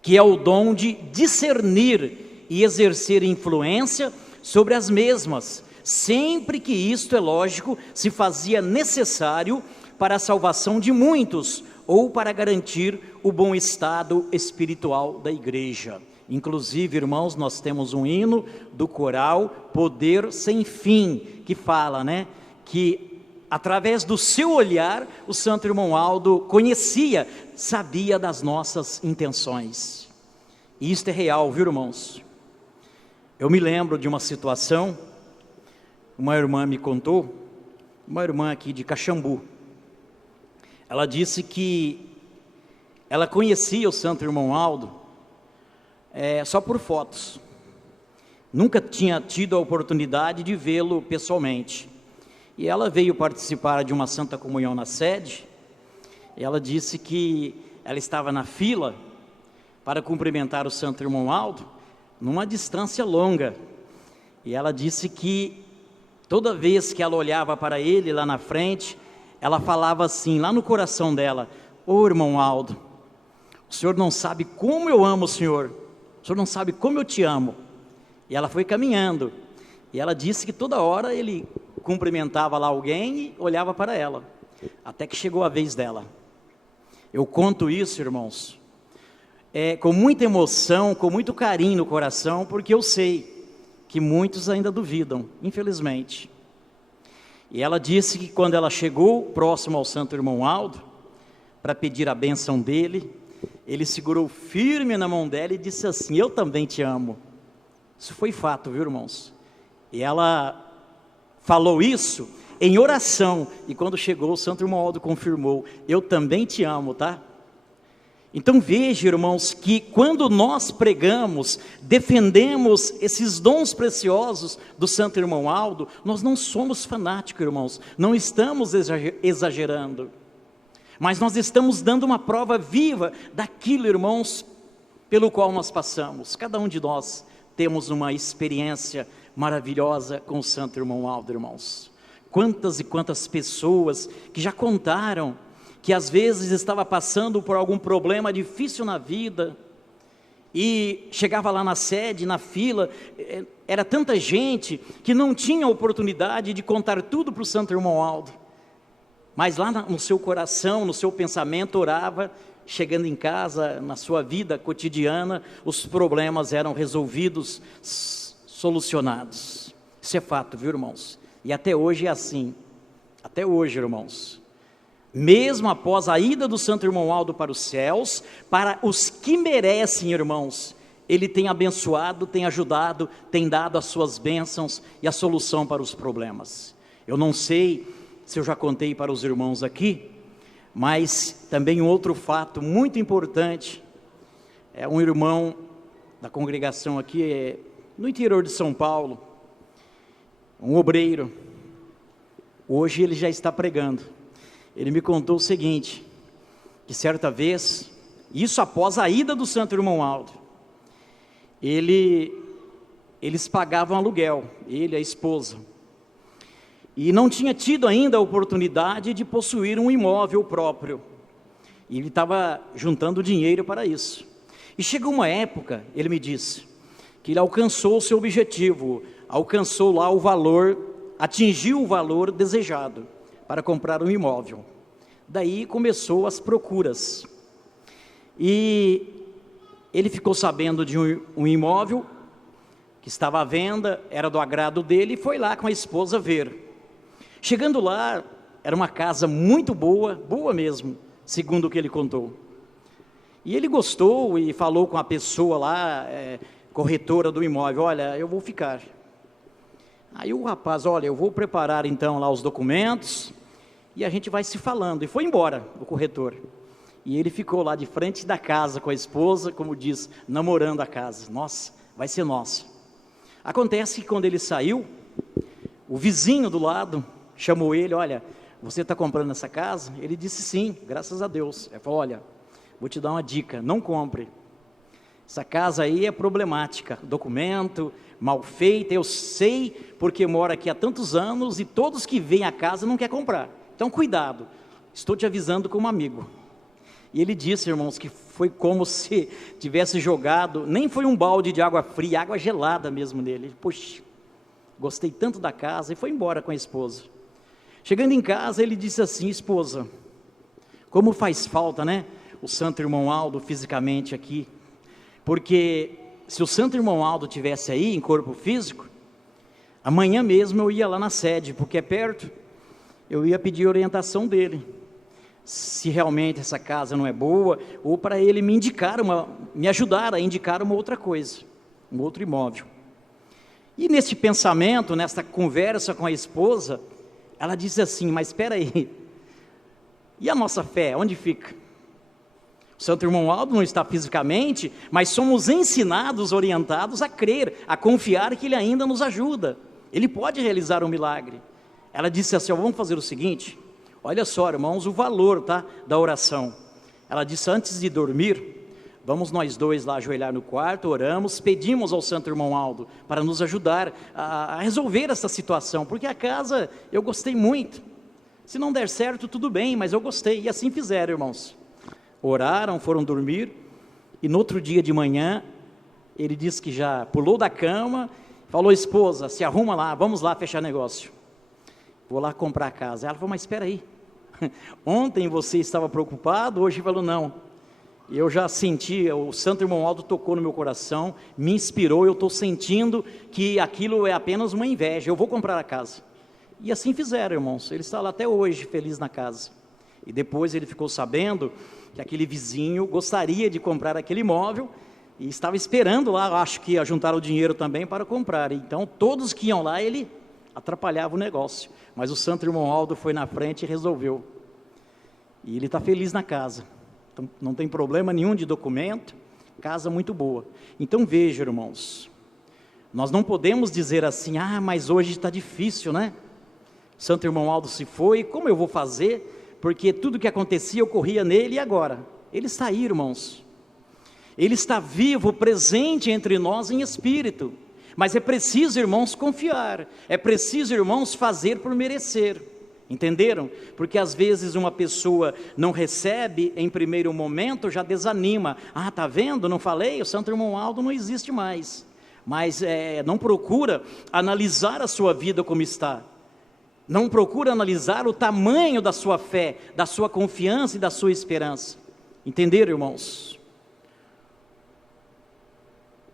que é o dom de discernir e exercer influência sobre as mesmas, sempre que isto, é lógico, se fazia necessário para a salvação de muitos, ou para garantir o bom estado espiritual da igreja. Inclusive, irmãos, nós temos um hino do coral Poder Sem Fim, que fala, que através do seu olhar, o santo irmão Aldo conhecia, sabia das nossas intenções. E isto é real, viu, irmãos? Eu me lembro de uma situação, uma irmã me contou, uma irmã aqui de Caxambu. Ela disse que ela conhecia o santo irmão Aldo só por fotos. Nunca tinha tido a oportunidade de vê-lo pessoalmente. E ela veio participar de uma Santa Comunhão na sede, e ela disse que ela estava na fila para cumprimentar o santo irmão Aldo, numa distância longa. E ela disse que toda vez que ela olhava para ele lá na frente, ela falava assim, lá no coração dela: ô irmão Aldo, o senhor não sabe como eu amo o senhor não sabe como eu te amo. E ela foi caminhando, e ela disse que toda hora ele cumprimentava lá alguém e olhava para ela, até que chegou a vez dela. Eu conto isso, irmãos, com muita emoção, com muito carinho no coração, porque eu sei que muitos ainda duvidam, infelizmente. E ela disse que quando ela chegou próximo ao santo irmão Aldo, para pedir a bênção dele, ele segurou firme na mão dela e disse assim: eu também te amo. Isso foi fato, viu, irmãos? E ela falou isso em oração, e quando chegou, o santo irmão Aldo confirmou: eu também te amo, tá? Então veja, irmãos, que quando nós pregamos, defendemos esses dons preciosos do santo irmão Aldo, nós não somos fanáticos, irmãos, não estamos exagerando, mas nós estamos dando uma prova viva daquilo, irmãos, pelo qual nós passamos. Cada um de nós temos uma experiência maravilhosa com o santo irmão Aldo, irmãos. Quantas e quantas pessoas que já contaram que às vezes estava passando por algum problema difícil na vida, e chegava lá na sede, na fila, era tanta gente que não tinha oportunidade de contar tudo para o santo irmão Aldo, mas lá no seu coração, no seu pensamento, orava. Chegando em casa, na sua vida cotidiana, os problemas eram resolvidos, solucionados. Isso é fato, viu, irmãos? E até hoje é assim, até hoje, irmãos. Mesmo após a ida do santo irmão Aldo para os céus, para os que merecem, irmãos, ele tem abençoado, tem ajudado, tem dado as suas bênçãos e a solução para os problemas. Eu não sei se eu já contei para os irmãos aqui, mas também um outro fato muito importante, é um irmão da congregação aqui, no interior de São Paulo, um obreiro, hoje ele já está pregando. Ele me contou o seguinte, que certa vez, isso após a ida do santo irmão Aldo, eles pagavam aluguel, ele e a esposa, e não tinha tido ainda a oportunidade de possuir um imóvel próprio, e ele estava juntando dinheiro para isso. E chegou uma época, ele me disse, que ele alcançou o seu objetivo, alcançou lá o valor, atingiu o valor desejado para comprar um imóvel. Daí começou as procuras, e ele ficou sabendo de um imóvel que estava à venda, era do agrado dele, e foi lá com a esposa ver. Chegando lá, era uma casa muito boa, boa mesmo, segundo o que ele contou. E ele gostou e falou com a pessoa lá, corretora do imóvel: olha, eu vou ficar. Aí o rapaz: olha, eu vou preparar então lá os documentos e a gente vai se falando. E foi embora o corretor. E ele ficou lá de frente da casa com a esposa, como diz, namorando a casa. Nossa, vai ser nossa. Acontece que quando ele saiu, o vizinho do lado chamou ele: olha, você está comprando essa casa? Ele disse sim, graças a Deus. Ele falou: olha, vou te dar uma dica, não compre. Essa casa aí é problemática, documento mal feito, eu sei porque moro aqui há tantos anos e todos que vêm à casa não querem comprar. Então cuidado, estou te avisando como amigo. E ele disse, irmãos, que foi como se tivesse jogado, nem foi um balde de água fria, água gelada mesmo nele. Ele, poxa, gostei tanto da casa, e foi embora com a esposa. Chegando em casa, ele disse assim: esposa, como faz falta, né, o santo irmão Aldo fisicamente aqui, porque se o santo irmão Aldo tivesse aí em corpo físico, amanhã mesmo eu ia lá na sede, porque é perto, eu ia pedir orientação dele, se realmente essa casa não é boa, ou para ele me ajudar a indicar uma outra coisa, um outro imóvel. E nesse pensamento, nessa conversa com a esposa, ela disse assim: mas espera aí, e a nossa fé, onde fica? O santo irmão Aldo não está fisicamente, mas somos ensinados, orientados a crer, a confiar que ele ainda nos ajuda, ele pode realizar um milagre. Ela disse assim: vamos fazer o seguinte, olha só, irmãos, o valor, tá, da oração. Ela disse: antes de dormir, vamos nós dois lá ajoelhar no quarto, oramos, pedimos ao santo irmão Aldo para nos ajudar a resolver essa situação, porque a casa eu gostei muito, se não der certo tudo bem, mas eu gostei. E assim fizeram, irmãos, oraram, foram dormir, e no outro dia de manhã, ele disse que já pulou da cama, falou: esposa, se arruma lá, vamos lá fechar negócio, vou lá comprar a casa. Ela falou: mas espera aí, ontem você estava preocupado, hoje falou não. Eu já senti, o santo irmão Aldo tocou no meu coração, me inspirou, eu estou sentindo que aquilo é apenas uma inveja, eu vou comprar a casa. E assim fizeram, irmãos, ele está lá até hoje feliz na casa. E depois ele ficou sabendo que aquele vizinho gostaria de comprar aquele imóvel, e estava esperando lá, acho que ia juntar o dinheiro também para comprar. Então todos que iam lá, ele atrapalhava o negócio, mas o santo irmão Aldo foi na frente e resolveu. E ele está feliz na casa. Então, não tem problema nenhum de documento, casa muito boa. Então veja, irmãos, nós não podemos dizer assim: ah, mas hoje está difícil, né? Santo irmão Aldo se foi, como eu vou fazer? Porque tudo que acontecia ocorria nele, e agora? Ele está aí, irmãos. Ele está vivo, presente entre nós em espírito. Mas é preciso, irmãos, confiar. É preciso, irmãos, fazer por merecer. Entenderam? Porque às vezes uma pessoa não recebe em primeiro momento, já desanima. Ah, está vendo? Não falei? O santo irmão Aldo não existe mais. Mas não procura analisar a sua vida como está. Não procura analisar o tamanho da sua fé, da sua confiança e da sua esperança. Entenderam, irmãos?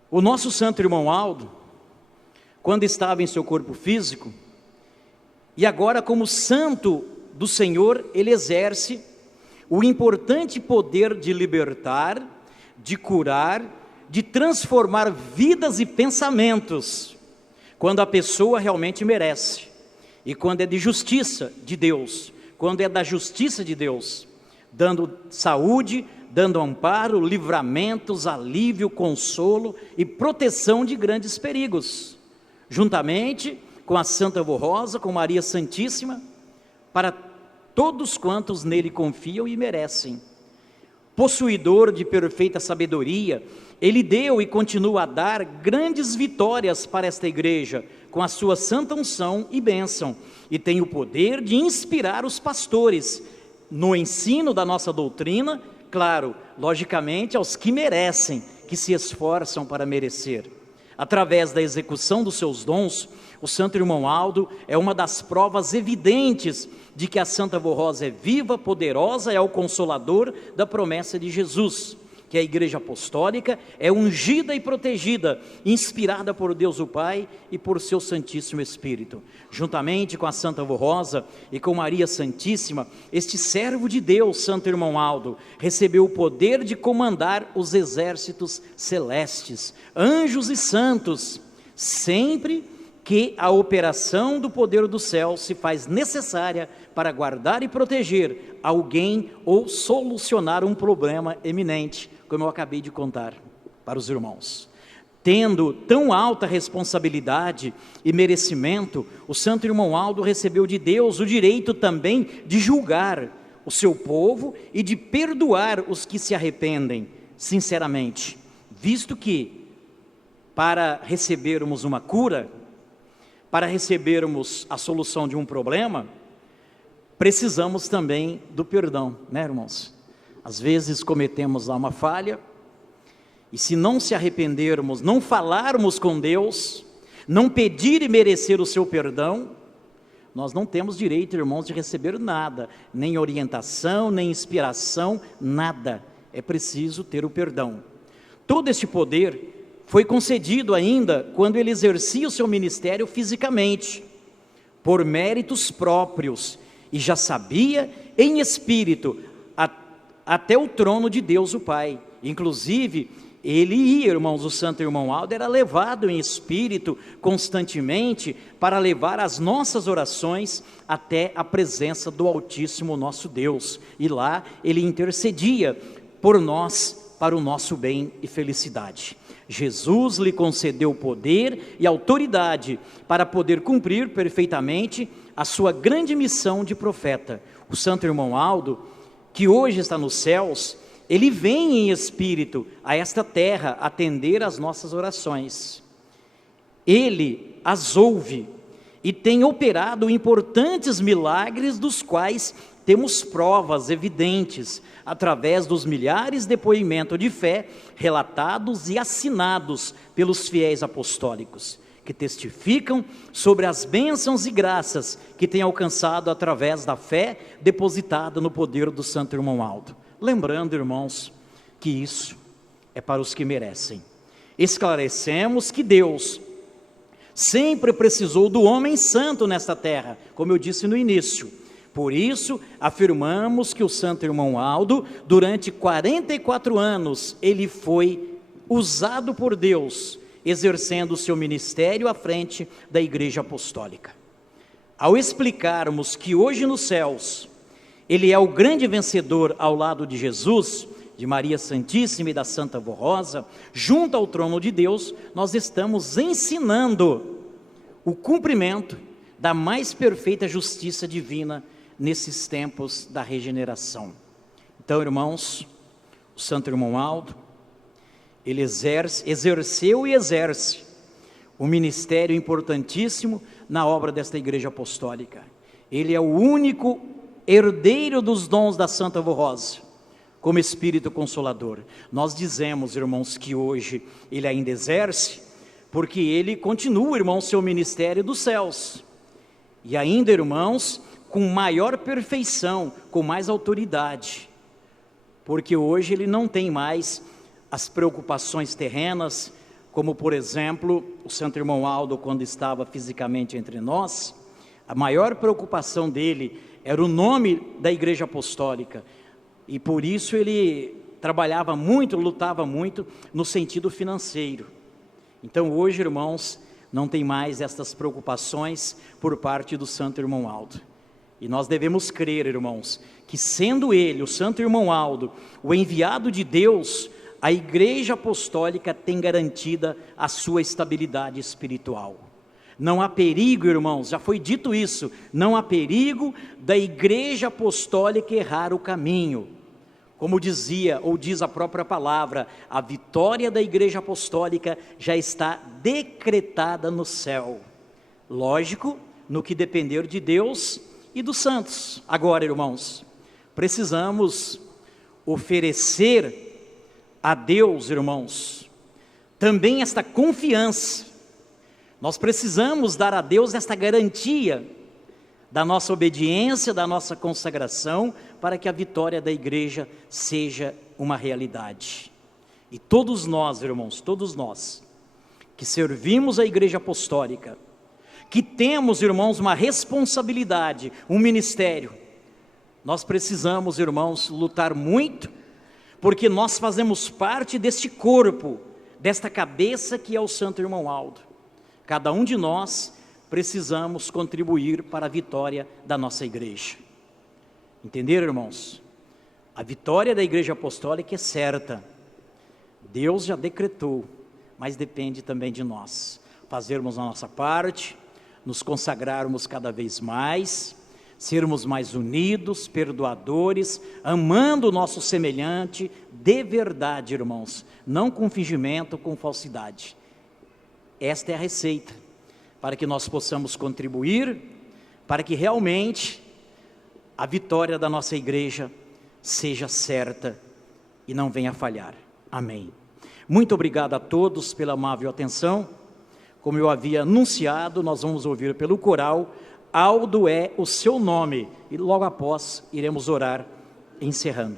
O nosso santo irmão Aldo, quando estava em seu corpo físico, e agora como santo do Senhor, ele exerce o importante poder de libertar, de curar, de transformar vidas e pensamentos, quando a pessoa realmente merece, e quando é de justiça de Deus, quando é da justiça de Deus, dando saúde, dando amparo, livramentos, alívio, consolo e proteção de grandes perigos, juntamente com a Santa Avó Rosa, com Maria Santíssima, para todos quantos nele confiam e merecem. Possuidor de perfeita sabedoria, ele deu e continua a dar grandes vitórias para esta igreja, com a sua santa unção e bênção, e tem o poder de inspirar os pastores no ensino da nossa doutrina, claro, logicamente aos que merecem, que se esforçam para merecer. Através da execução dos seus dons, o santo irmão Aldo é uma das provas evidentes de que a Santa Avó Rosa é viva, poderosa, é o consolador da promessa de Jesus, que a Igreja Apostólica é ungida e protegida, inspirada por Deus o Pai e por seu Santíssimo Espírito. Juntamente com a Santa Avó Rosa e com Maria Santíssima, este servo de Deus, santo irmão Aldo, recebeu o poder de comandar os exércitos celestes, anjos e santos, sempre que a operação do poder do céu se faz necessária para guardar e proteger alguém ou solucionar um problema eminente, como eu acabei de contar para os irmãos. Tendo tão alta responsabilidade e merecimento, o santo irmão Aldo recebeu de Deus o direito também de julgar o seu povo e de perdoar os que se arrependem sinceramente, visto que para recebermos uma cura, para recebermos a solução de um problema, precisamos também do perdão, né, irmãos? Às vezes cometemos lá uma falha, e se não se arrependermos, não falarmos com Deus, não pedir e merecer o seu perdão, nós não temos direito, irmãos, de receber nada, nem orientação, nem inspiração, nada. É preciso ter o perdão. Todo este poder foi concedido ainda quando ele exercia o seu ministério fisicamente, por méritos próprios, e já sabia em espírito até o trono de Deus o Pai. Inclusive, ele ia, irmãos, o santo irmão Aldo era levado em espírito constantemente para levar as nossas orações até a presença do Altíssimo nosso Deus, e lá ele intercedia por nós, para o nosso bem e felicidade. Jesus lhe concedeu poder e autoridade para poder cumprir perfeitamente a sua grande missão de profeta. O santo irmão Aldo, que hoje está nos céus, ele vem em espírito a esta terra atender às nossas orações. Ele as ouve e tem operado importantes milagres, dos quais temos provas evidentes, através dos milhares de depoimentos de fé relatados e assinados pelos fiéis apostólicos, que testificam sobre as bênçãos e graças que tem alcançado através da fé depositada no poder do santo irmão Aldo. Lembrando, irmãos, que isso é para os que merecem. Esclarecemos que Deus sempre precisou do homem santo nesta terra, como eu disse no início. Por isso, afirmamos que o santo irmão Aldo, durante 44 anos, ele foi usado por Deus, exercendo o seu ministério à frente da Igreja Apostólica. Ao explicarmos que hoje nos céus, ele é o grande vencedor ao lado de Jesus, de Maria Santíssima e da Santa Vô Rosa, junto ao trono de Deus, nós estamos ensinando o cumprimento da mais perfeita justiça divina nesses tempos da regeneração. Então, irmãos, o santo irmão Aldo, ele exerceu e exerce um ministério importantíssimo na obra desta Igreja Apostólica. Ele é o único herdeiro dos dons da Santa Vô Rosa, como Espírito Consolador. Nós dizemos, irmãos, que hoje ele ainda exerce, porque ele continua, irmãos, seu ministério dos céus, e ainda, irmãos, com maior perfeição, com mais autoridade, porque hoje ele não tem mais as preocupações terrenas, como por exemplo, o santo irmão Aldo, quando estava fisicamente entre nós, a maior preocupação dele era o nome da Igreja Apostólica, e por isso ele trabalhava muito, lutava muito no sentido financeiro. Então hoje, irmãos, não tem mais estas preocupações por parte do santo irmão Aldo. E nós devemos crer, irmãos, que sendo ele, o santo irmão Aldo, o enviado de Deus, a Igreja Apostólica tem garantida a sua estabilidade espiritual. Não há perigo, irmãos, já foi dito isso, não há perigo da Igreja Apostólica errar o caminho. Como dizia, ou diz a própria palavra, a vitória da Igreja Apostólica já está decretada no céu. Lógico, no que depender de Deus e dos santos. Agora, irmãos, precisamos oferecer a Deus, irmãos, também esta confiança. Nós precisamos dar a Deus esta garantia da nossa obediência, da nossa consagração, para que a vitória da igreja seja uma realidade. E todos nós, irmãos, todos nós, que servimos a Igreja Apostólica, que temos, irmãos, uma responsabilidade, um ministério, nós precisamos, irmãos, lutar muito, porque nós fazemos parte deste corpo, desta cabeça que é o santo irmão Aldo. Cada um de nós precisamos contribuir para a vitória da nossa igreja. Entenderam, irmãos? A vitória da Igreja Apostólica é certa. Deus já decretou, mas depende também de nós. Fazermos a nossa parte, nos consagrarmos cada vez mais, sermos mais unidos, perdoadores, amando o nosso semelhante de verdade, irmãos, não com fingimento, com falsidade. Esta é a receita para que nós possamos contribuir, para que realmente a vitória da nossa igreja seja certa e não venha a falhar. Amém. Muito obrigado a todos pela amável atenção. Como eu havia anunciado, nós vamos ouvir pelo coral Aldo é o seu nome, e logo após iremos orar encerrando.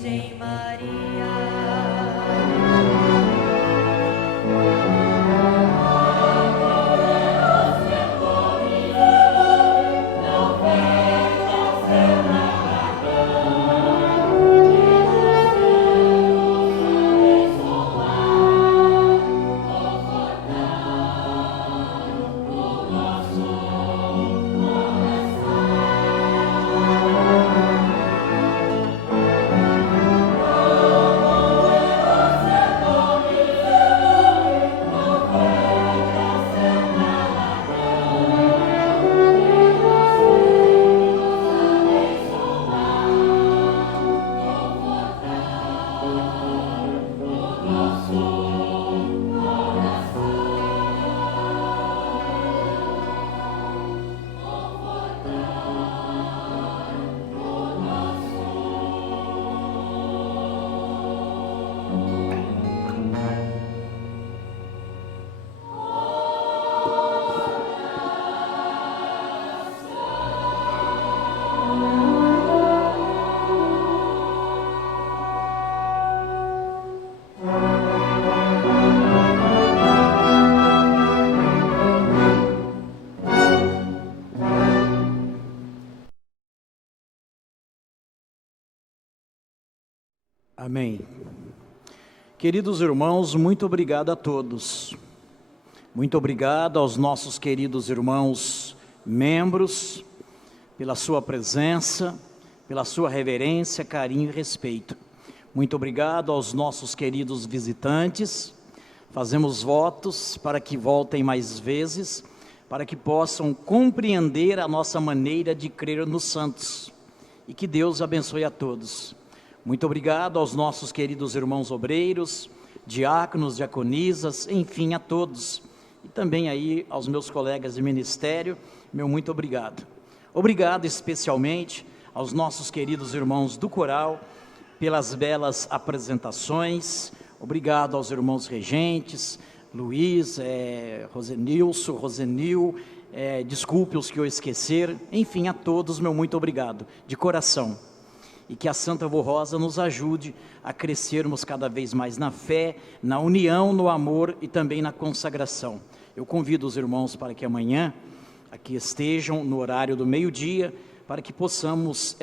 Virgem Maria. Amém. Queridos irmãos, muito obrigado a todos. Muito obrigado aos nossos queridos irmãos membros, pela sua presença, pela sua reverência, carinho e respeito. Muito obrigado aos nossos queridos visitantes. Fazemos votos para que voltem mais vezes, para que possam compreender a nossa maneira de crer nos santos. E que Deus abençoe a todos. Muito obrigado aos nossos queridos irmãos obreiros, diáconos, diaconisas, enfim, a todos. E também aí aos meus colegas de ministério, meu muito obrigado. Obrigado especialmente aos nossos queridos irmãos do coral, pelas belas apresentações. Obrigado aos irmãos regentes, Luiz, Rosenil, desculpe os que eu esquecer. Enfim, a todos, meu muito obrigado, de coração. E que a Santa Vô Rosa nos ajude a crescermos cada vez mais na fé, na união, no amor e também na consagração. Eu convido os irmãos para que amanhã aqui estejam no horário do meio-dia, para que possamos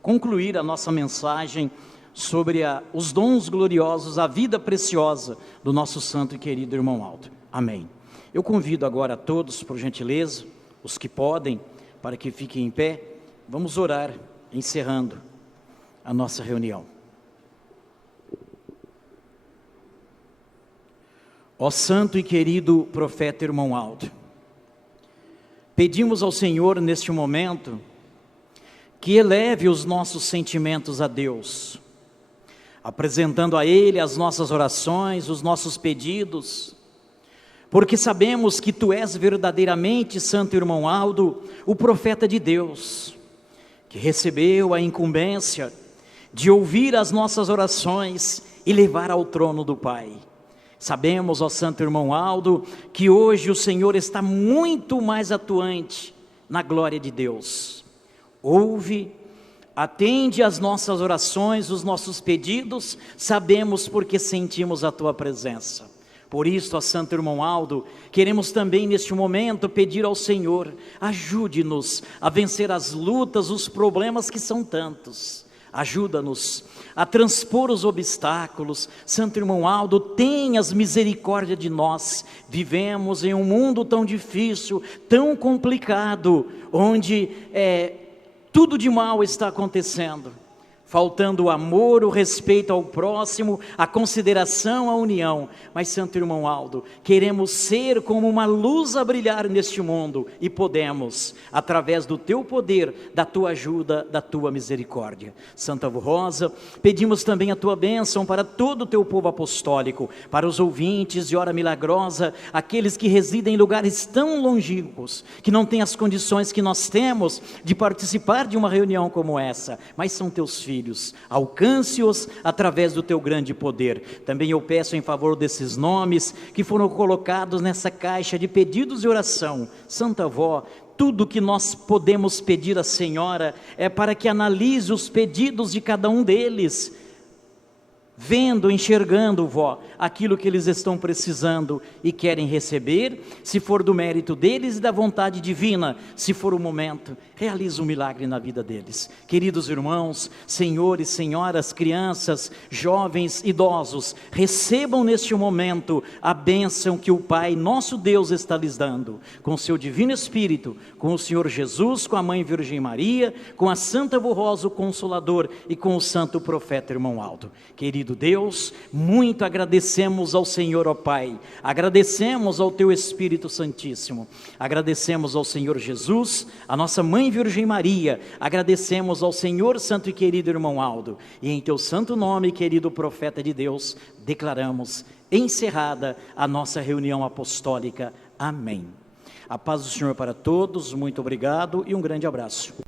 concluir a nossa mensagem sobre os dons gloriosos, a vida preciosa do nosso santo e querido irmão Aldo. Amém. Eu convido agora a todos, por gentileza, os que podem, para que fiquem em pé. Vamos orar, encerrando a nossa reunião. Ó santo e querido profeta irmão Aldo, pedimos ao Senhor neste momento que eleve os nossos sentimentos a Deus, apresentando a Ele as nossas orações, os nossos pedidos, porque sabemos que Tu és verdadeiramente, santo irmão Aldo, o profeta de Deus, que recebeu a incumbência de ouvir as nossas orações e levar ao trono do Pai. Sabemos, ó santo irmão Aldo, que hoje o Senhor está muito mais atuante na glória de Deus. Ouve, atende às nossas orações, os nossos pedidos, sabemos porque sentimos a Tua presença. Por isso, ó santo irmão Aldo, queremos também neste momento pedir ao Senhor, ajude-nos a vencer as lutas, os problemas que são tantos. Ajuda-nos a transpor os obstáculos. Santo irmão Aldo, tenhas misericórdia de nós. Vivemos em um mundo tão difícil, tão complicado, onde tudo de mal está acontecendo, faltando o amor, o respeito ao próximo, a consideração, a união. Mas, santo irmão Aldo, queremos ser como uma luz a brilhar neste mundo, e podemos, através do Teu poder, da Tua ajuda, da Tua misericórdia. Santa Vô Rosa, pedimos também a Tua bênção para todo o Teu povo apostólico, para os ouvintes de hora milagrosa, aqueles que residem em lugares tão longínquos, que não têm as condições que nós temos de participar de uma reunião como essa, mas são Teus filhos. Alcance-os através do Teu grande poder. Também eu peço em favor desses nomes que foram colocados nessa caixa de pedidos de oração. Santa Avó, tudo que nós podemos pedir à Senhora é para que analise os pedidos de cada um deles, vendo, enxergando, vó, aquilo que eles estão precisando e querem receber. Se for do mérito deles e da vontade divina, se for o momento, realiza um milagre na vida deles. Queridos irmãos, senhores, senhoras, crianças, jovens, idosos, recebam neste momento a bênção que o Pai, nosso Deus, está lhes dando, com o seu Divino Espírito, com o Senhor Jesus, com a Mãe Virgem Maria, com a Santa Vorrosa, o Consolador, e com o Santo Profeta Irmão Aldo. Querido Deus, muito agradecemos ao Senhor, ó Pai, agradecemos ao Teu Espírito Santíssimo, agradecemos ao Senhor Jesus, a nossa Mãe Virgem Maria, agradecemos ao Senhor Santo e querido Irmão Aldo, e em Teu santo nome, querido Profeta de Deus, declaramos encerrada a nossa reunião apostólica. Amém. A paz do Senhor para todos, muito obrigado e um grande abraço.